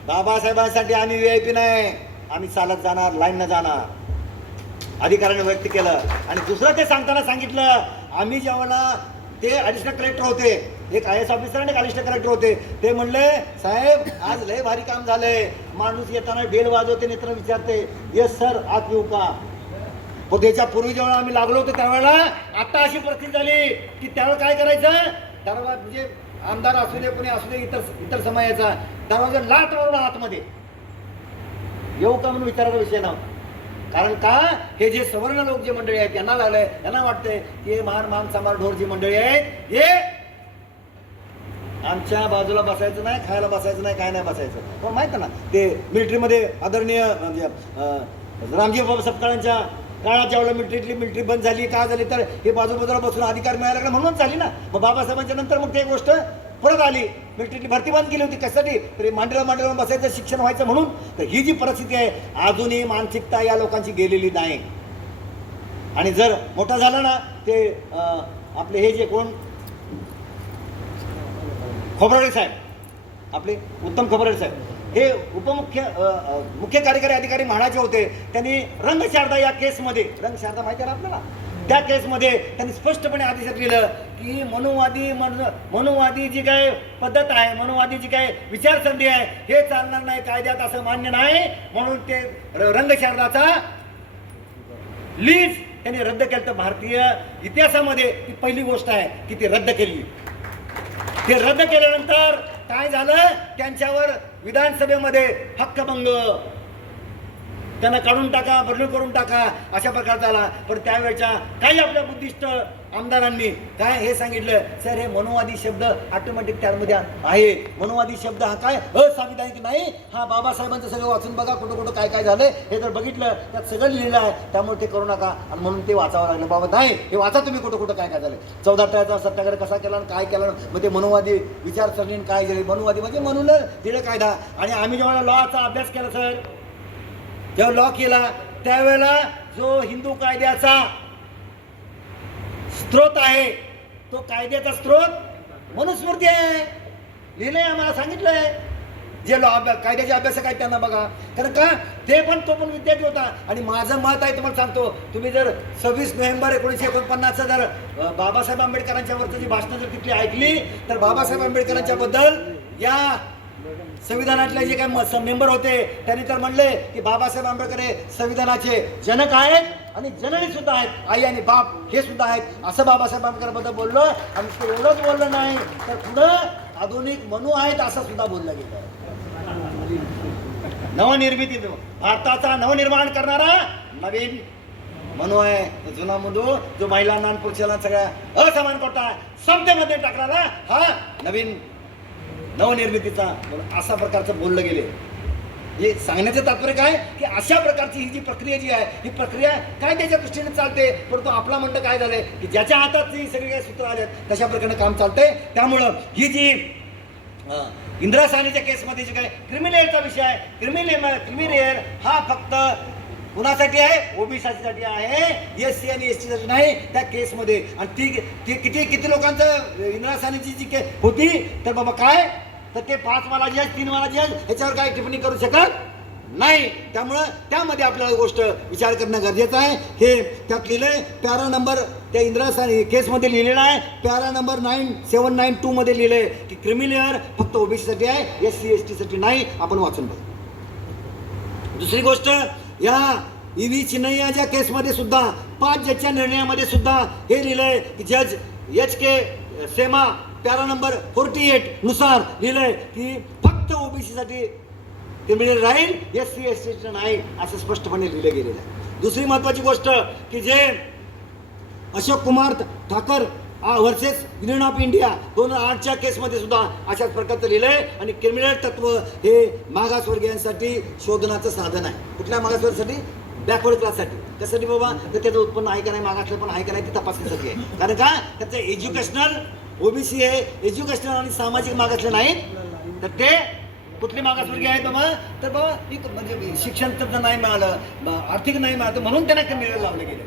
बाबासाहेबांसाठी आम्ही VIP नाही, आम्ही चालत जाणार, लाईननं जाणार. अधिकाऱ्याने व्यक्त केलं. आणि दुसरं ते सांगताना सांगितलं, आम्ही जेव्हा ते ॲडिशनल कलेक्टर होते, एक IAS ऑफिसर आणि एक ॲडिशनल कलेक्टर होते, ते म्हणले साहेब आज लय भारी काम झालंय, माणूस येताना बेल वाजवते नेत्र विचारते येस सर आत येऊ का. पण त्याच्या पूर्वी जेव्हा आम्ही लागलो होतो त्यावेळेला आता अशी परिस्थिती झाली की त्यावेळेला काय करायचं, दरवाजा म्हणजे आमदार असू दे कोणी असू दे इतर समाजाचा दरवाजा लाट मारून आतमध्ये येऊ का म्हणून विचारायचा विषय नव्हता. कारण का, हे जे सवर्ण लोक जे मंडळी आहेत यांना लागलंय, यांना वाटतंय की मान चांभार ढोर जी मंडळी आहेत हे आमच्या बाजूला बसायचं नाही, खायला बसायचं नाही, काय नाही बसायचं. पण माहित ना ते मिलिटरीमध्ये आदरणीय म्हणजे रामजी बाबा सपकाळांच्या काळात ज्यावेळेला मिलिटरी बंद झाली, काय झाली तर हे बाजूला बसून अधिकार मिळायला लागला म्हणून झाली ना. मग बाबासाहेबांच्या नंतर मग ते गोष्ट परत आली, मिलिटरीची भरती बंद केली होती कशासाठी, तरी मांडीला बसायचं शिक्षण व्हायचं म्हणून. तर ही जी परिस्थिती आहे अजूनही मानसिकता या लोकांची गेलेली नाही. आणि जर मोठा झाला ना ते आपले हे जे कोण खोबराडे साहेब, आपले उत्तम खोबराडे साहेब, हे मुख्य कार्यकारी अधिकारी म्हाडाचे होते. त्यांनी रंगशारदा या केसमध्ये, रंगशारदा माहिती आहे ना आपल्याला, त्या केसमध्ये त्यांनी स्पष्टपणे आदेशात लिहिलं की मनुवादी जी काय पद्धत आहे, मनुवादी जी काय विचारसरणी आहे हे चालणार नाही, कायद्यात असं मान्य नाही. म्हणून ते रंगशारदाचा लीज त्यांनी रद्द केलं. तर भारतीय इतिहासामध्ये ती पहिली गोष्ट आहे की ती रद्द केली. ते रद्द केल्यानंतर काय झालं, त्यांच्यावर विधानसभेमध्ये हक्कभंग, त्यांना काढून टाका, बदली करून टाका अशा प्रकार झाला. पण त्यावेळच्या काही आपल्या बुद्धिस्ट आमदारांनी काय हे सांगितलं, सर हे मनोवादी शब्द ऑटोमॅटिक त्यामध्ये आहे, मनोवादी शब्द हा काय असंविधानिक नाही, हा बाबासाहेबांचं सगळं वाचून बघा कुठं कुठं काय काय झालंय हे जर बघितलं त्यात सगळं लिहिलं आहे, त्यामुळे ते करू नका. आणि म्हणून ते वाचावं लागलं. बाबा नाही हे वाचा तुम्ही कुठं कुठं काय काय झालं, 14 सत्याग्रह कसा केला आणि काय केलं, मग ते मनोवादी विचारसरणी काय झाली, मनोवादी म्हणजे म्हणून दिलं कायदा. आणि आम्ही जेव्हा लॉचा अभ्यास केला सर, जेव्हा लॉ केला त्यावेळेला जो हिंदू कायद्याचा स्त्रोत आहे तो कायद्याचा स्त्रोत मनुस्मृती आहे, लिहिलंय, आम्हाला सांगितलंय. जे लॉ कायद्याचे अभ्यासक आहेत त्यांना बघा, कारण का ते पण तो पण विद्यार्थी होता. आणि माझं मत आहे तुम्हाला सांगतो, तुम्ही जर 26 नोव्हेंबर 1949 जर बाबासाहेब आंबेडकरांच्या वरची जी भाषणं जर तिथली ऐकली तर बाबासाहेब आंबेडकरांच्या बद्दल या संविधानातले जे काही मेंबर होते त्यांनी तर म्हणले की बाबासाहेब आंबेडकर हे संविधानाचे जनक आहेत आणि जननी सुद्धा आहेत, आई आणि बाप हे सुद्धा आहेत असं बाबासाहेब आंबेडकर बद्दल बोललो. आणि ते एवढंच बोललं नाही तर पुढं आधुनिक मनू आहेत असं सुद्धा बोललं गेलं. नवनिर्मिती, भारताचा नवनिर्माण करणारा नवीन मनू आहे. जुना मनू जो महिलांना आणि पुरुषांना सगळ्या असमान करता समतेमध्ये टाकणारा हा नवीन नवनिर्मितीचा अशा प्रकारचं बोललं गेले. हे सांगण्याचं तात्पर्य काय की अशा प्रकारची ही जी प्रक्रिया जी आहे ही प्रक्रिया कायद्याच्या दृष्टीने चालते, परंतु आपला म्हणणं काय झालंय की ज्याच्या हातात जी सगळी काही सूत्र आलेत तशा प्रकारे काम चालतंय. त्यामुळं ही जी इंदिरा साहनीच्या केसमध्ये जे काय क्रिमिनलचा विषय आहे, क्रिमिनल हा फक्त कुणासाठी आहे, ओबीसीसाठी आहे, एससी आणि एसटी साठी नाही त्या केसमध्ये. आणि ती किती लोकांचं इंदिरा साहनीची जी केस होती तर बाबा काय तर ते 5 वाला जज 3 वाला जज ह्याच्यावर काय टिप्पणी करू शकत नाही. त्यामुळं त्यामध्ये आपल्याला गोष्ट विचार करणं गरजेचं आहे. हे त्यात लिहिलंय पॅरा नंबर त्या इंदिरा साहनी केसमध्ये लिहिलेला आहे, पॅरा नंबर 9792 मध्ये लिहिलंय की क्रिमिनल फक्त ओबीसीसाठी आहे, एससी एसटी साठी नाही. आपण वाचून बघू. दुसरी गोष्ट या EV चिन्नैयाच्या केसमध्ये सुद्धा 5 जजच्या निर्णयामध्ये सुद्धा हे लिहिलंय की जज HK सेमा पॅरा नंबर 48 नुसार लिहिलंय की फक्त ओबीसी साठी क्रिमिनल राहील, एससी एसटी नाही असं स्पष्टपणे लिहिलं गेलेलं आहे. दुसरी महत्वाची गोष्ट की जे Ashok Kumar Thakur versus union of India 2008च्या केसमध्ये सुद्धा अशाच प्रकारचं लिहिलंय. आणि क्रिमिनल तत्व हे मागासवर्गीयांसाठी शोधनाचं साधन आहे. कुठल्या मागासवर्गीयांसाठी? बॅकवर्ड क्लाससाठी. त्यासाठी बाबा तर त्याचं उत्पन्न आहे का नाही, मागासलं पण आहे का नाही ते तपासण्यासाठी आहे. कारण का त्याचं एज्युकेशनल ओबीसी आहे, एज्युकेशनल आणि सामाजिक मागासले नाहीत तर ते कुठले मागासवर्गीय आहेत बाबा तर बाबा म्हणजे शिक्षण तर नाही मिळालं, आर्थिक नाही मिळालं म्हणून त्यांना क्रिमिनल लावलं गेलं.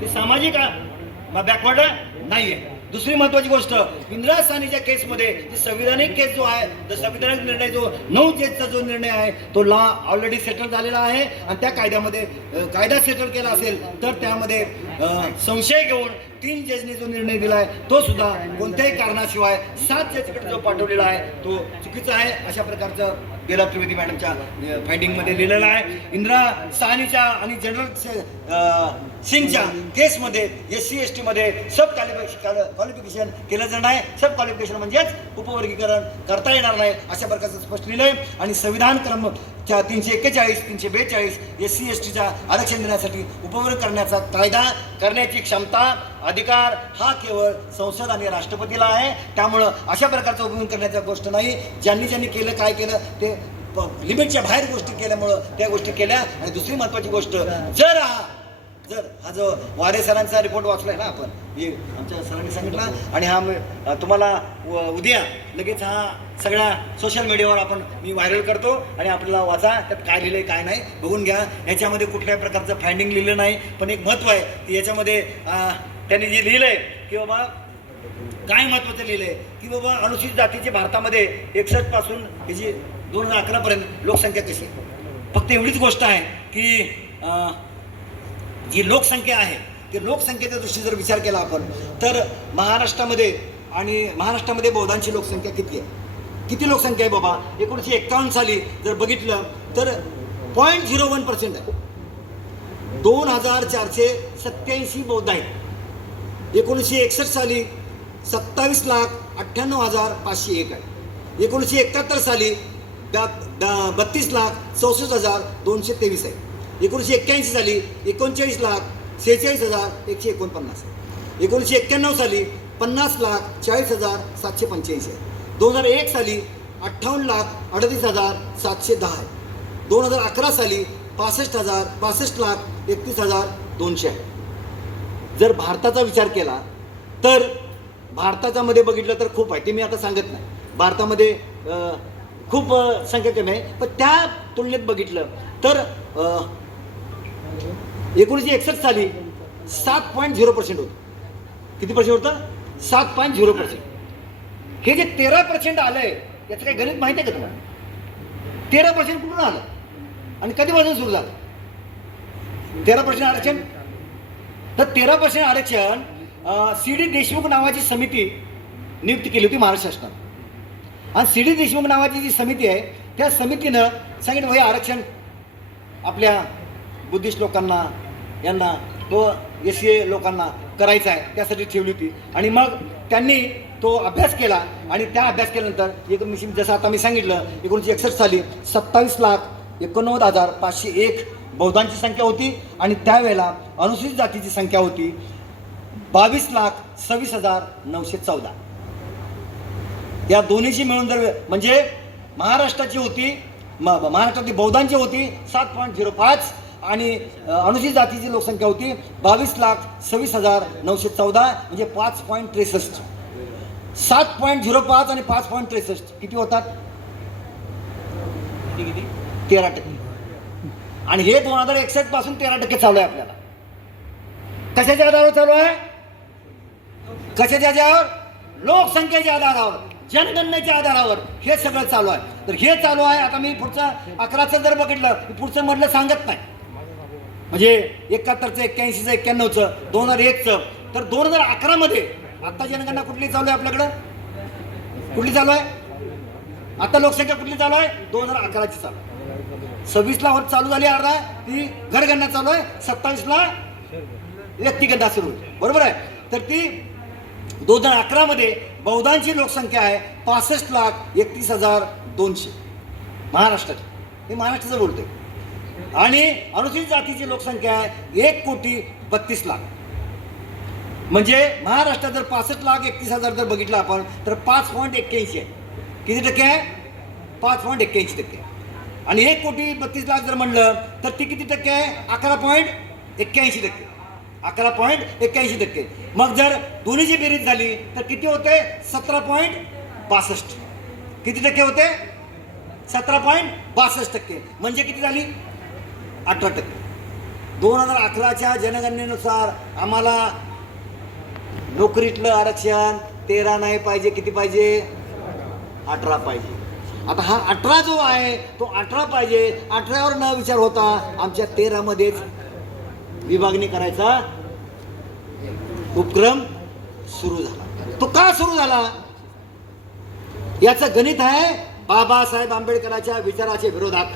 ते सामाजिक बॅकवर्ड नाही आहे. दुसरी महत्वाची गोष्ट इंदिरा साहनीच्या केसमध्ये जी संविधानिक केस जो आहे तो संविधानिक निर्णय जो 9 जजचा जो निर्णय आहे तो लॉ ऑलरेडी सेटल झालेला आहे. आणि त्या कायद्यामध्ये कायदा सेटल केला असेल तर त्यामध्ये संशय घेऊन 3 जजने जो निर्णय दिला आहे तो सुद्धा कोणत्याही कारणाशिवाय 7 जजकडे जो पाठवलेला आहे तो चुकीचा आहे अशा प्रकारचं गेला त्रिवेदी मॅडमच्या फाइंडिंगमध्ये लिहिलेलं आहे. इंदिरा साहनीच्या आणि जनरल सिंगच्या केसमध्ये SC ST मध्ये सब क्वालिफिकेशन केलं जाणार आहे. सब क्वालिफिकेशन म्हणजेच उपवर्गीकरण करता येणार नाही अशा प्रकारचं स्पष्ट लिहिलंय. आणि संविधान क्रम 341 342 SC STच्या आरक्षण देण्यासाठी उपवर्ग करण्याचा कायदा करण्याची क्षमता अधिकार हा केवळ संसद आणि राष्ट्रपतीला आहे. त्यामुळं अशा प्रकारचा उपयोग करण्याचा गोष्ट नाही. ज्यांनी केलं काय केलं ते लिमिटच्या बाहेर गोष्टी केल्यामुळं त्या गोष्टी केल्या. आणि दुसरी महत्वाची गोष्ट जर हा जो वारे सरांचा रिपोर्ट वाचलाय ना आपण आमच्या सरांनी सांगितला आणि हा तुम्हाला उद्या लगेच हा सगळ्या सोशल मीडियावर मी व्हायरल करतो आणि आपल्याला वाचा त्यात काय लिहिलंय काय नाही बघून घ्या. याच्यामध्ये कुठल्याही प्रकारचं फाइंडिंग लिहिलं नाही पण एक महत्त्व आहे की याच्यामध्ये त्यांनी जे लिहिलंय की बाबा काय महत्त्वाचं लिहिलंय की बाबा अनुसूचित जातीचे भारतामध्ये 61 पासून याची 2011 पर्यंत लोकसंख्या कशी फक्त एवढीच गोष्ट आहे की जी लोकसंख्या आहे ती लोकसंख्येच्या दृष्टीने जर विचार केला आपण तर महाराष्ट्रामध्ये बौद्धांची लोकसंख्या किती आहे? किती लोकसंख्या आहे बाबा? 1951 साली जर बघितलं तर 0.01% आहे. 2487 बौद्ध आहेत. 1961 साली 27,98,501 आहे. 1971 साली 32,64,223 आहे. 1981 साली 39,46,46,149 आहे. 1991 साली 50,40,785 आहे. 2001 साली 58,38,710 आहे. 2011 साली 65,31,200 आहे. जर भारताचा विचार केला तर भारताच्या मध्ये बघितलं तर खूप आहे ते मी आता सांगत नाही. भारतामध्ये खूप संख्या कमी आहे पण त्या तुलनेत बघितलं तर 1961 साली 7.0% होतं. किती पर्सेंट होतं? 7.0%. हे जे 13% आलंय याचं काही गणित माहिती आहे का तुम्हाला? 13% कुठून आलं आणि कधीपासून सुरू झालं 13% आरक्षण? तर 13% आरक्षण CD देशमुख नावाची समिती नियुक्त केली होती महाराष्ट्र शासनाने आणि सी डी देशमुख नावाची जी समिती आहे त्या समितीनं सांगितलं हे आरक्षण आपल्या बुद्धिस्ट लोकांना यांना तो SC लोकांना करायचा आहे त्यासाठी ठेवली होती. आणि मग त्यांनी तो अभ्यास केला आणि त्या अभ्यास केल्यानंतर जसं आता मी सांगितलं 1961 साली 27,89,501 बौद्धांची संख्या होती आणि त्यावेळेला अनुसूचित जातीची संख्या होती 22,26,914. या दोन्हीची मिळून जर म्हणजे महाराष्ट्राची होती महाराष्ट्रातली बौद्धांची होती 7.05 आणि अनुसूचित जातीची लोकसंख्या होती 22,26,914 म्हणजे 5.63. 7.05 आणि 5.63 किती होतात? 13%. आणि हे 2061 पासून 13% चालू आहे आपल्याला. कशाच्या आधारावर चालू आहे? कशाच्या आधारावर? लोकसंख्येच्या आधारावर, जनगणनेच्या आधारावर हे सगळं चालू आहे. तर हे चालू आहे. आता मी पुढचं 11चं जर बघितलं पुढचं मधलं सांगत नाही. म्हणजे 71चं 81चं 91चं 2001चं तर 2011 मध्ये आता जनगणना कुठली चालू आहे आपल्याकडं? कुठली चालू आहे? आता लोकसंख्या कुठली चालू आहे? 2011ची चालू आहे. 26ला वर चालू झाली अर्धा ती घरगणना चालू आहे. 27ला व्यक्तिगणना सुरू आहे. बरोबर आहे. तर ती 2011 मध्ये बौद्धांची लोकसंख्या आहे 65,31,200 महाराष्ट्राची. हे महाराष्ट्राचं बोलतोय. आणि अनुसूचित जातीची लोकसंख्या आहे 1,32,00,000. म्हणजे महाराष्ट्रात जर 65,31,000 जर बघितलं आपण तर 5.81 आहे. किती टक्के आहे? 5.81%. आणि 1,32,00,000 जर म्हणलं तर ती किती टक्के आहे? 11.81%. 11.81%. मग जर दोन्हीची बेरीज झाली तर किती होते? 17.62. किती टक्के होते? 17.62%. म्हणजे किती झाली? 18%. 2011च्या जनगणनेनुसार आम्हाला नोकरीतलं आरक्षण 13 नाही पाहिजे. किती पाहिजे? 18 पाहिजे. आता हा 18 जो आहे तो 18 पाहिजे. 18वर न विचार होता आमच्या 13 मध्येच विभागणी करायचा उपक्रम सुरू झाला. तो का सुरू झाला? याचं गणित आहे बाबासाहेब आंबेडकरांच्या विचाराच्या विरोधात.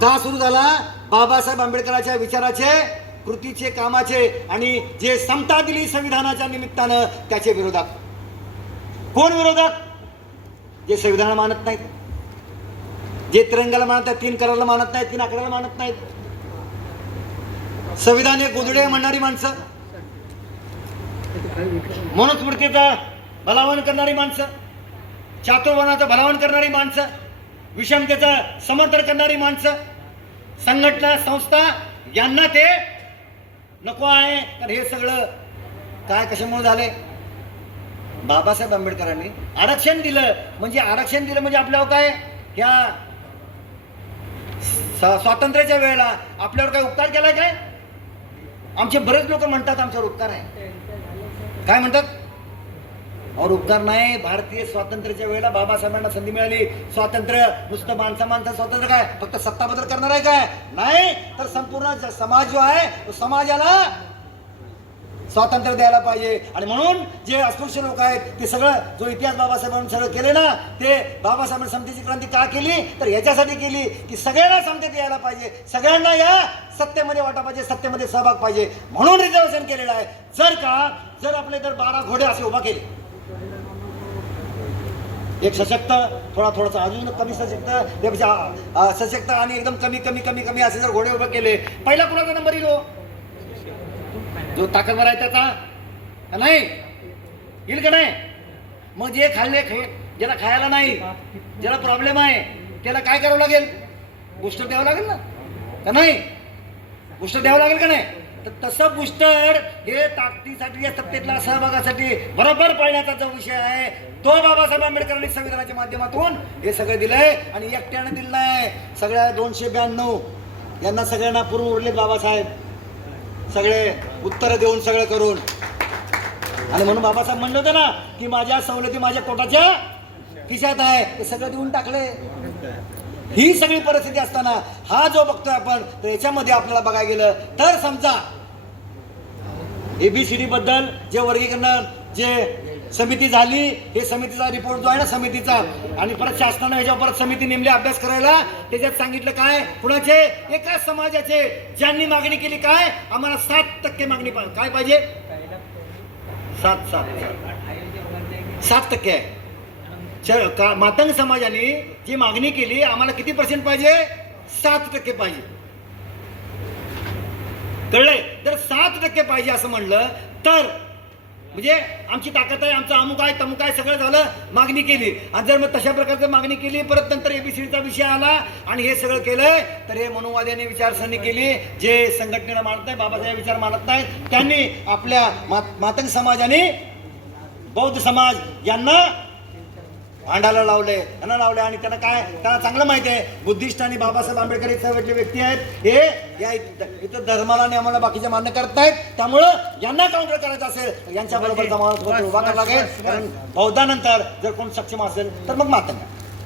का सुरू झाला? बाबासाहेब आंबेडकरांच्या विचाराचे, कृतीचे, कामाचे आणि जे समता दिली संविधानाच्या निमित्तानं त्याच्या विरोधात. कोण विरोधात? जे संविधानाला मानत नाहीत, जे तिरंगाला मानत आहेत, 3 कराराला मानत नाहीत, 3 आकड्याला मानत नाहीत, संविधान हे गोधडे म्हणणारी माणसं, मनुस्मृतीचं भलावण करणारी माणसं, चातुर्वर्णाचं भलावण करणारी माणसं, विषमतेचं समर्थन करणारी माणसं, संघटना संस्था यांना ते नको आहे. तर हे सगळं काय कशामुळे झालंय? बाबासाहेब आंबेडकरांनी आरक्षण दिलं. म्हणजे आरक्षण दिलं म्हणजे आपल्यावर काय ह्या स्वातंत्र्याच्या वेळेला आपल्यावर काय उपकार केलाय काय? आमचे बरेच लोक म्हणतात आमच्यावर उपकार आहे. काय म्हणतात? और उपकार नाही. भारतीय स्वातंत्र्याच्या वेळेला बाबासाहेबांना संधी मिळाली. स्वातंत्र्य नुसतं माणसा स्वातंत्र्य काय फक्त सत्ता बदल करणार आहे काय? नाही. तर संपूर्ण समाज जो आहे तो समाजाला स्वातंत्र्य द्यायला पाहिजे. आणि म्हणून जे अस्पृश्य लोक आहेत ते सगळं जो इतिहास बाबासाहेबांनी सगळं केले ना ते बाबासाहेबांनी समतेची क्रांती का केली? तर याच्यासाठी केली की सगळ्यांना समतेत यायला पाहिजे, सगळ्यांना या सत्तेमध्ये वाटा पाहिजे, सत्तेमध्ये सहभाग पाहिजे. म्हणून रिझर्वेशन केलेलं आहे. जर आपले जर 12 घोडे असे उभा केले, एक सशक्त थोडासा अजून कमी सशक्त त्यापेक्षा सशक्त आणि एकदम कमी कमी कमी कमी असे जर घोडे उभे केले, पहिला कुणाचा नंबर येईल? जो ताकदवर आहे त्याचा नाही येईल का नाही? मग जे ज्याला खायला नाही, ज्याला प्रॉब्लेम आहे त्याला काय करावं लागेल? बूस्टर द्यावं लागेल ना का नाही? बूस्टर द्यावं लागेल का नाही? तर तसं बूस्टर हे ताकदीसाठी या सत्तेतल्या सहभागासाठी बरोबर पाळण्याचा जो विषय आहे तो बाबासाहेब आंबेडकरांनी संविधानाच्या माध्यमातून हे सगळं दिलंय. आणि एकट्याने दिलं नाही, सगळ्या 292 यांना सगळ्यांना पूर्ण उरले बाबासाहेब सगळे उत्तर देऊन सगळं करून. आणि म्हणून बाबासाहेब म्हणलं होतं ना की माझ्या सवलती माझ्या पोटाच्या खिशात आहे, ते सगळं देऊन टाकले. ही सगळी परिस्थिती असताना हा जो बघतोय आपण तर याच्यामध्ये आपल्याला बघायला गेलं तर समजा ABCD बद्दल जे वर्गीकरण जे समिती झाली, हे समितीचा रिपोर्ट जो आहे ना समितीचा, आणि परत शासनानं ह्याच्यावर परत समिती नेमली अभ्यास करायला. त्याच्यात सांगितलं काय, कुणाचे, एकाच समाजाचे ज्यांनी मागणी केली काय, आम्हाला 7% मागणी काय पाहिजे, 7% आहे. मातंग समाजाने जी मागणी केली आम्हाला किती % पाहिजे, 7% पाहिजे. कळलंय? तर 7% पाहिजे असं म्हणलं तर म्हणजे आमची ताकद आहे, आमचं अमुक आहे तमुक आहे सगळं झालं, मागणी केली. आणि जर मग तशा प्रकारचं मागणी केली, परत नंतर एबीसीडीचा विषय आला आणि हे सगळं केलंय, तर हे मनुवाद्याने विचारसरणी केली. जे संघटनेला मानत नाही, बाबासाहेब विचार मानत नाही, त्यांनी आपल्या मातंग समाजाने बौद्ध समाज यांना भांडायला लावले, त्यांना लावले. आणि त्यांना काय, त्यांना चांगलं माहिती आहे बुद्धिस्ट आणि बाबासाहेब आंबेडकर एक सवयचे व्यक्ती आहेत, हे या इथं धर्माला नियमाला बाकीचे मान्य करतायत. त्यामुळं यांना काउंटर करायचं असेल यांच्या बरोबरचा माणूस उभा करावा लागेल. कारण बौद्धानंतर जर कोण सक्षम असेल तर मग मातंग.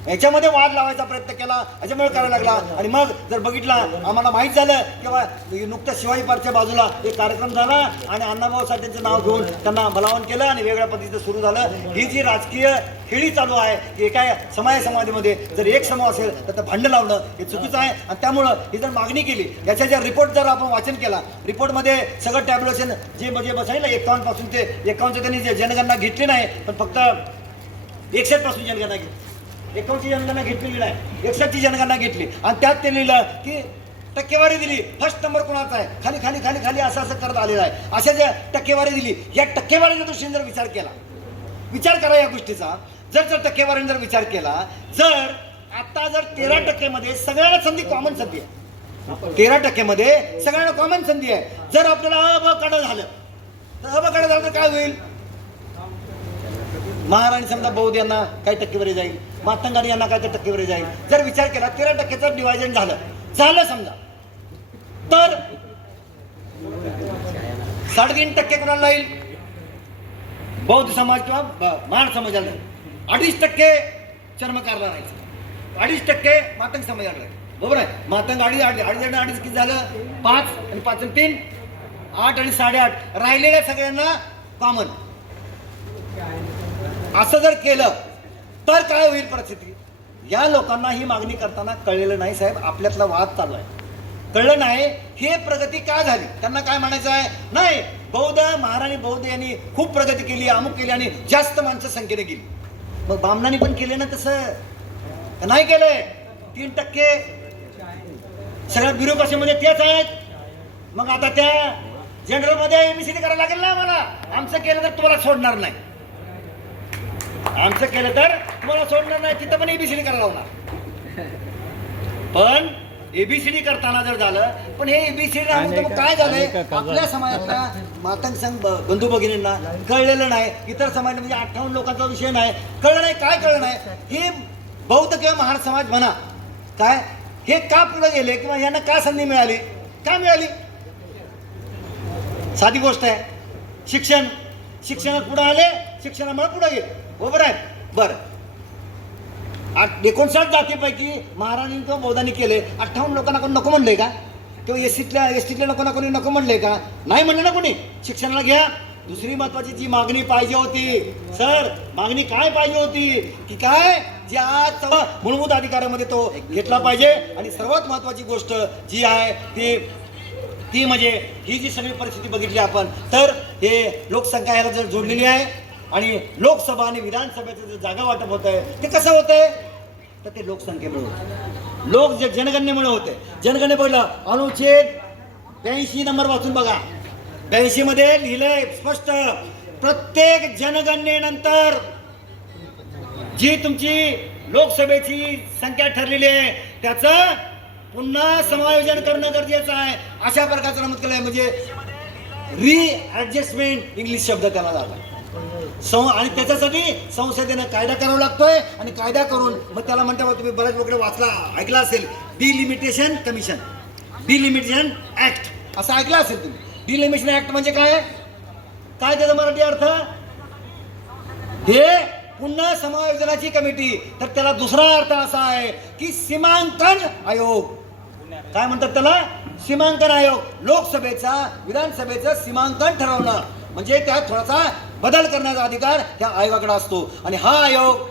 याच्यामध्ये वाद लावायचा प्रयत्न केला, याच्यामुळे करायला लागला. आणि मग जर बघितला, आम्हाला माहीत झालं किंवा नुकत्याच शिवाजी पार्कच्या बाजूला एक कार्यक्रम झाला आणि अण्णाभाऊ साठेंचं नाव घेऊन त्यांना बलावण केलं आणि वेगळ्या पद्धतीचं सुरू झालं. ही जी राजकीय खेळी चालू आहे, एका समाजामध्ये जर एक समूह असेल तर भांडण लावणं हे चुकीचं आहे. आणि त्यामुळं ही जर मागणी केली, याच्या ज्या रिपोर्ट जर आपण वाचन केला, रिपोर्टमध्ये सगळं टॅब्युलेशन जे म्हणजे बसायला 51 पासून ते 51 त्यांनी जनगणना घेतली नाही, पण फक्त 61 पासून जनगणना घेतली, 51ची जनगणना घेतलेली नाही, 61ची जनगणना घेतली. आणि त्यात ते लिहिलं की टक्केवारी दिली, फर्स्ट नंबर कोणाचा आहे, खाली खाली खाली खाली असं असं करत आलेला आहे. अशा ज्या टक्केवारी दिली, या टक्केवारीच्या दृष्टीने जर विचार केला, विचार करा या गोष्टीचा, जर टक्केवारीने जर विचार केला, जर आता जर 13% मध्ये सगळ्यांना संधी, कॉमन संधी आहे, 13% मध्ये सगळ्यांना कॉमन संधी आहे. जर आपल्याला अ ब कडं झालं तर काय होईल, महाराणी समजा बौद्ध यांना काही टक्केवारी जाईल, मातंगाणी यांना काय तर टक्केवारी जाईल. जर विचार केला 13%चं डिव्हायजन झालं समजा, तर 3.5% कोणाला येईल, बौद्ध समाज किंवा महार समाजाला. 2.5% चर्मकारला राहायचं, 2.5% मातंग समाजाला राहील. बरोबर आहे. मातंग अडीच किती झालं, 5 आणि 5 आणि 3 8 आणि 8.5 राहिलेल्या सगळ्यांना कॉमन. असं जर केलं तर काय होईल परिस्थिती. या लोकांना ही मागणी करताना कळलेलं नाही साहेब, आपल्यातला वाद चालू आहे, कळलं नाही हे प्रगती का झाली. त्यांना काय म्हणायचं आहे, नाही बौद्ध महाराणी बौद्ध यांनी खूप प्रगती केली, अमुक केली आणि जास्त माणसं संख्येने गेली. मग बामणांनी पण केले ना तसं, नाही केलंय. 3% सगळ्या ब्युरोक्रेसीमध्ये तेच आहेत. मग आता त्या जनरलमध्ये एबीसीडी करायला लागेल ना आम्हाला. आमचं केलं तर तुम्हाला सोडणार नाही, आमचं केलं तर तुम्हाला सोडणार नाही, तिथं पण एबीसीडी करायला लावणार. पण एबीसीडी करताना जर झालं, पण हे एबीसीडी मग काय झालंय, आपल्या समाजातल्या मातंग संघ बंधू भगिनींना कळलेलं नाही. इतर समाज म्हणजे 58 लोकांचा विषय नाही, कळलं नाही. काय कळलं नाही, हे बौद्ध किंवा महार समाज म्हणा काय, हे का पुढे गेले किंवा यांना का संधी मिळाली, का मिळाली. साधी गोष्ट आहे, शिक्षणात पुढे आले, शिक्षणामुळे पुढे गेले. बरोबर आहे. बरं, 59 जातीपैकी महाराणी किंवा बौद्धांनी केले, 58 लोकांना कोणी नको म्हणलंय का, किंवा एसटीतल्या लोकांना कोणी नको म्हणलंय का, नाही म्हणलं ना कोणी. शिक्षणाला घ्या. दुसरी महत्वाची जी मागणी पाहिजे होती सर, मागणी काय पाहिजे होती की काय, जे आज मूलभूत अधिकारामध्ये तो घेतला पाहिजे. आणि सर्वात महत्वाची गोष्ट जी आहे ती म्हणजे ही जी सगळी परिस्थिती बघितली आपण, तर हे लोकसंख्या याला जर जोडलेली आहे आणि लोकसभा आणि विधानसभेचं जे जागा वाटप होत आहे ते कसं होतंय, तर ते लोकसंख्येमुळे होतं, जनगणनेमुळे होते. जनगणने बघलं, अनुच्छेद 82 नंबर वाचून बघा. 82 मध्ये लिहिलंय स्पष्ट, प्रत्येक जनगणनेनंतर जी तुमची लोकसभेची संख्या ठरलेली आहे त्याचं पुन्हा समायोजन करणं गरजेचं आहे, अशा प्रकारचं नमूद केलंय. म्हणजे रिॲडजस्टमेंट इंग्लिश शब्द त्याला झाला. आणि त्याच्यासाठी संसदेनं कायदा करावा लागतोय. आणि कायदा करून मग त्याला म्हणता, तुम्ही बऱ्याच लोक ऐकला असेल, डिलिमिटेशन कमिशन, डिलिमिटेशन ऍक्ट असं ऐकलं असेल तुम्ही. डिलिमिटेशन ऍक्ट म्हणजे काय त्याचा मराठी अर्थ, हे पुन्हा समायोजनाची कमिटी. तर त्याला दुसरा अर्थ असा आहे की सीमांकन आयोग. काय म्हणतात त्याला, सीमांकन आयोग. लोकसभेचा विधानसभेचं सीमांकन ठरवणं, म्हणजे त्यात थोडासा बदल करण्याचा अधिकार त्या आयोगाकडे असतो. आणि हा आयोग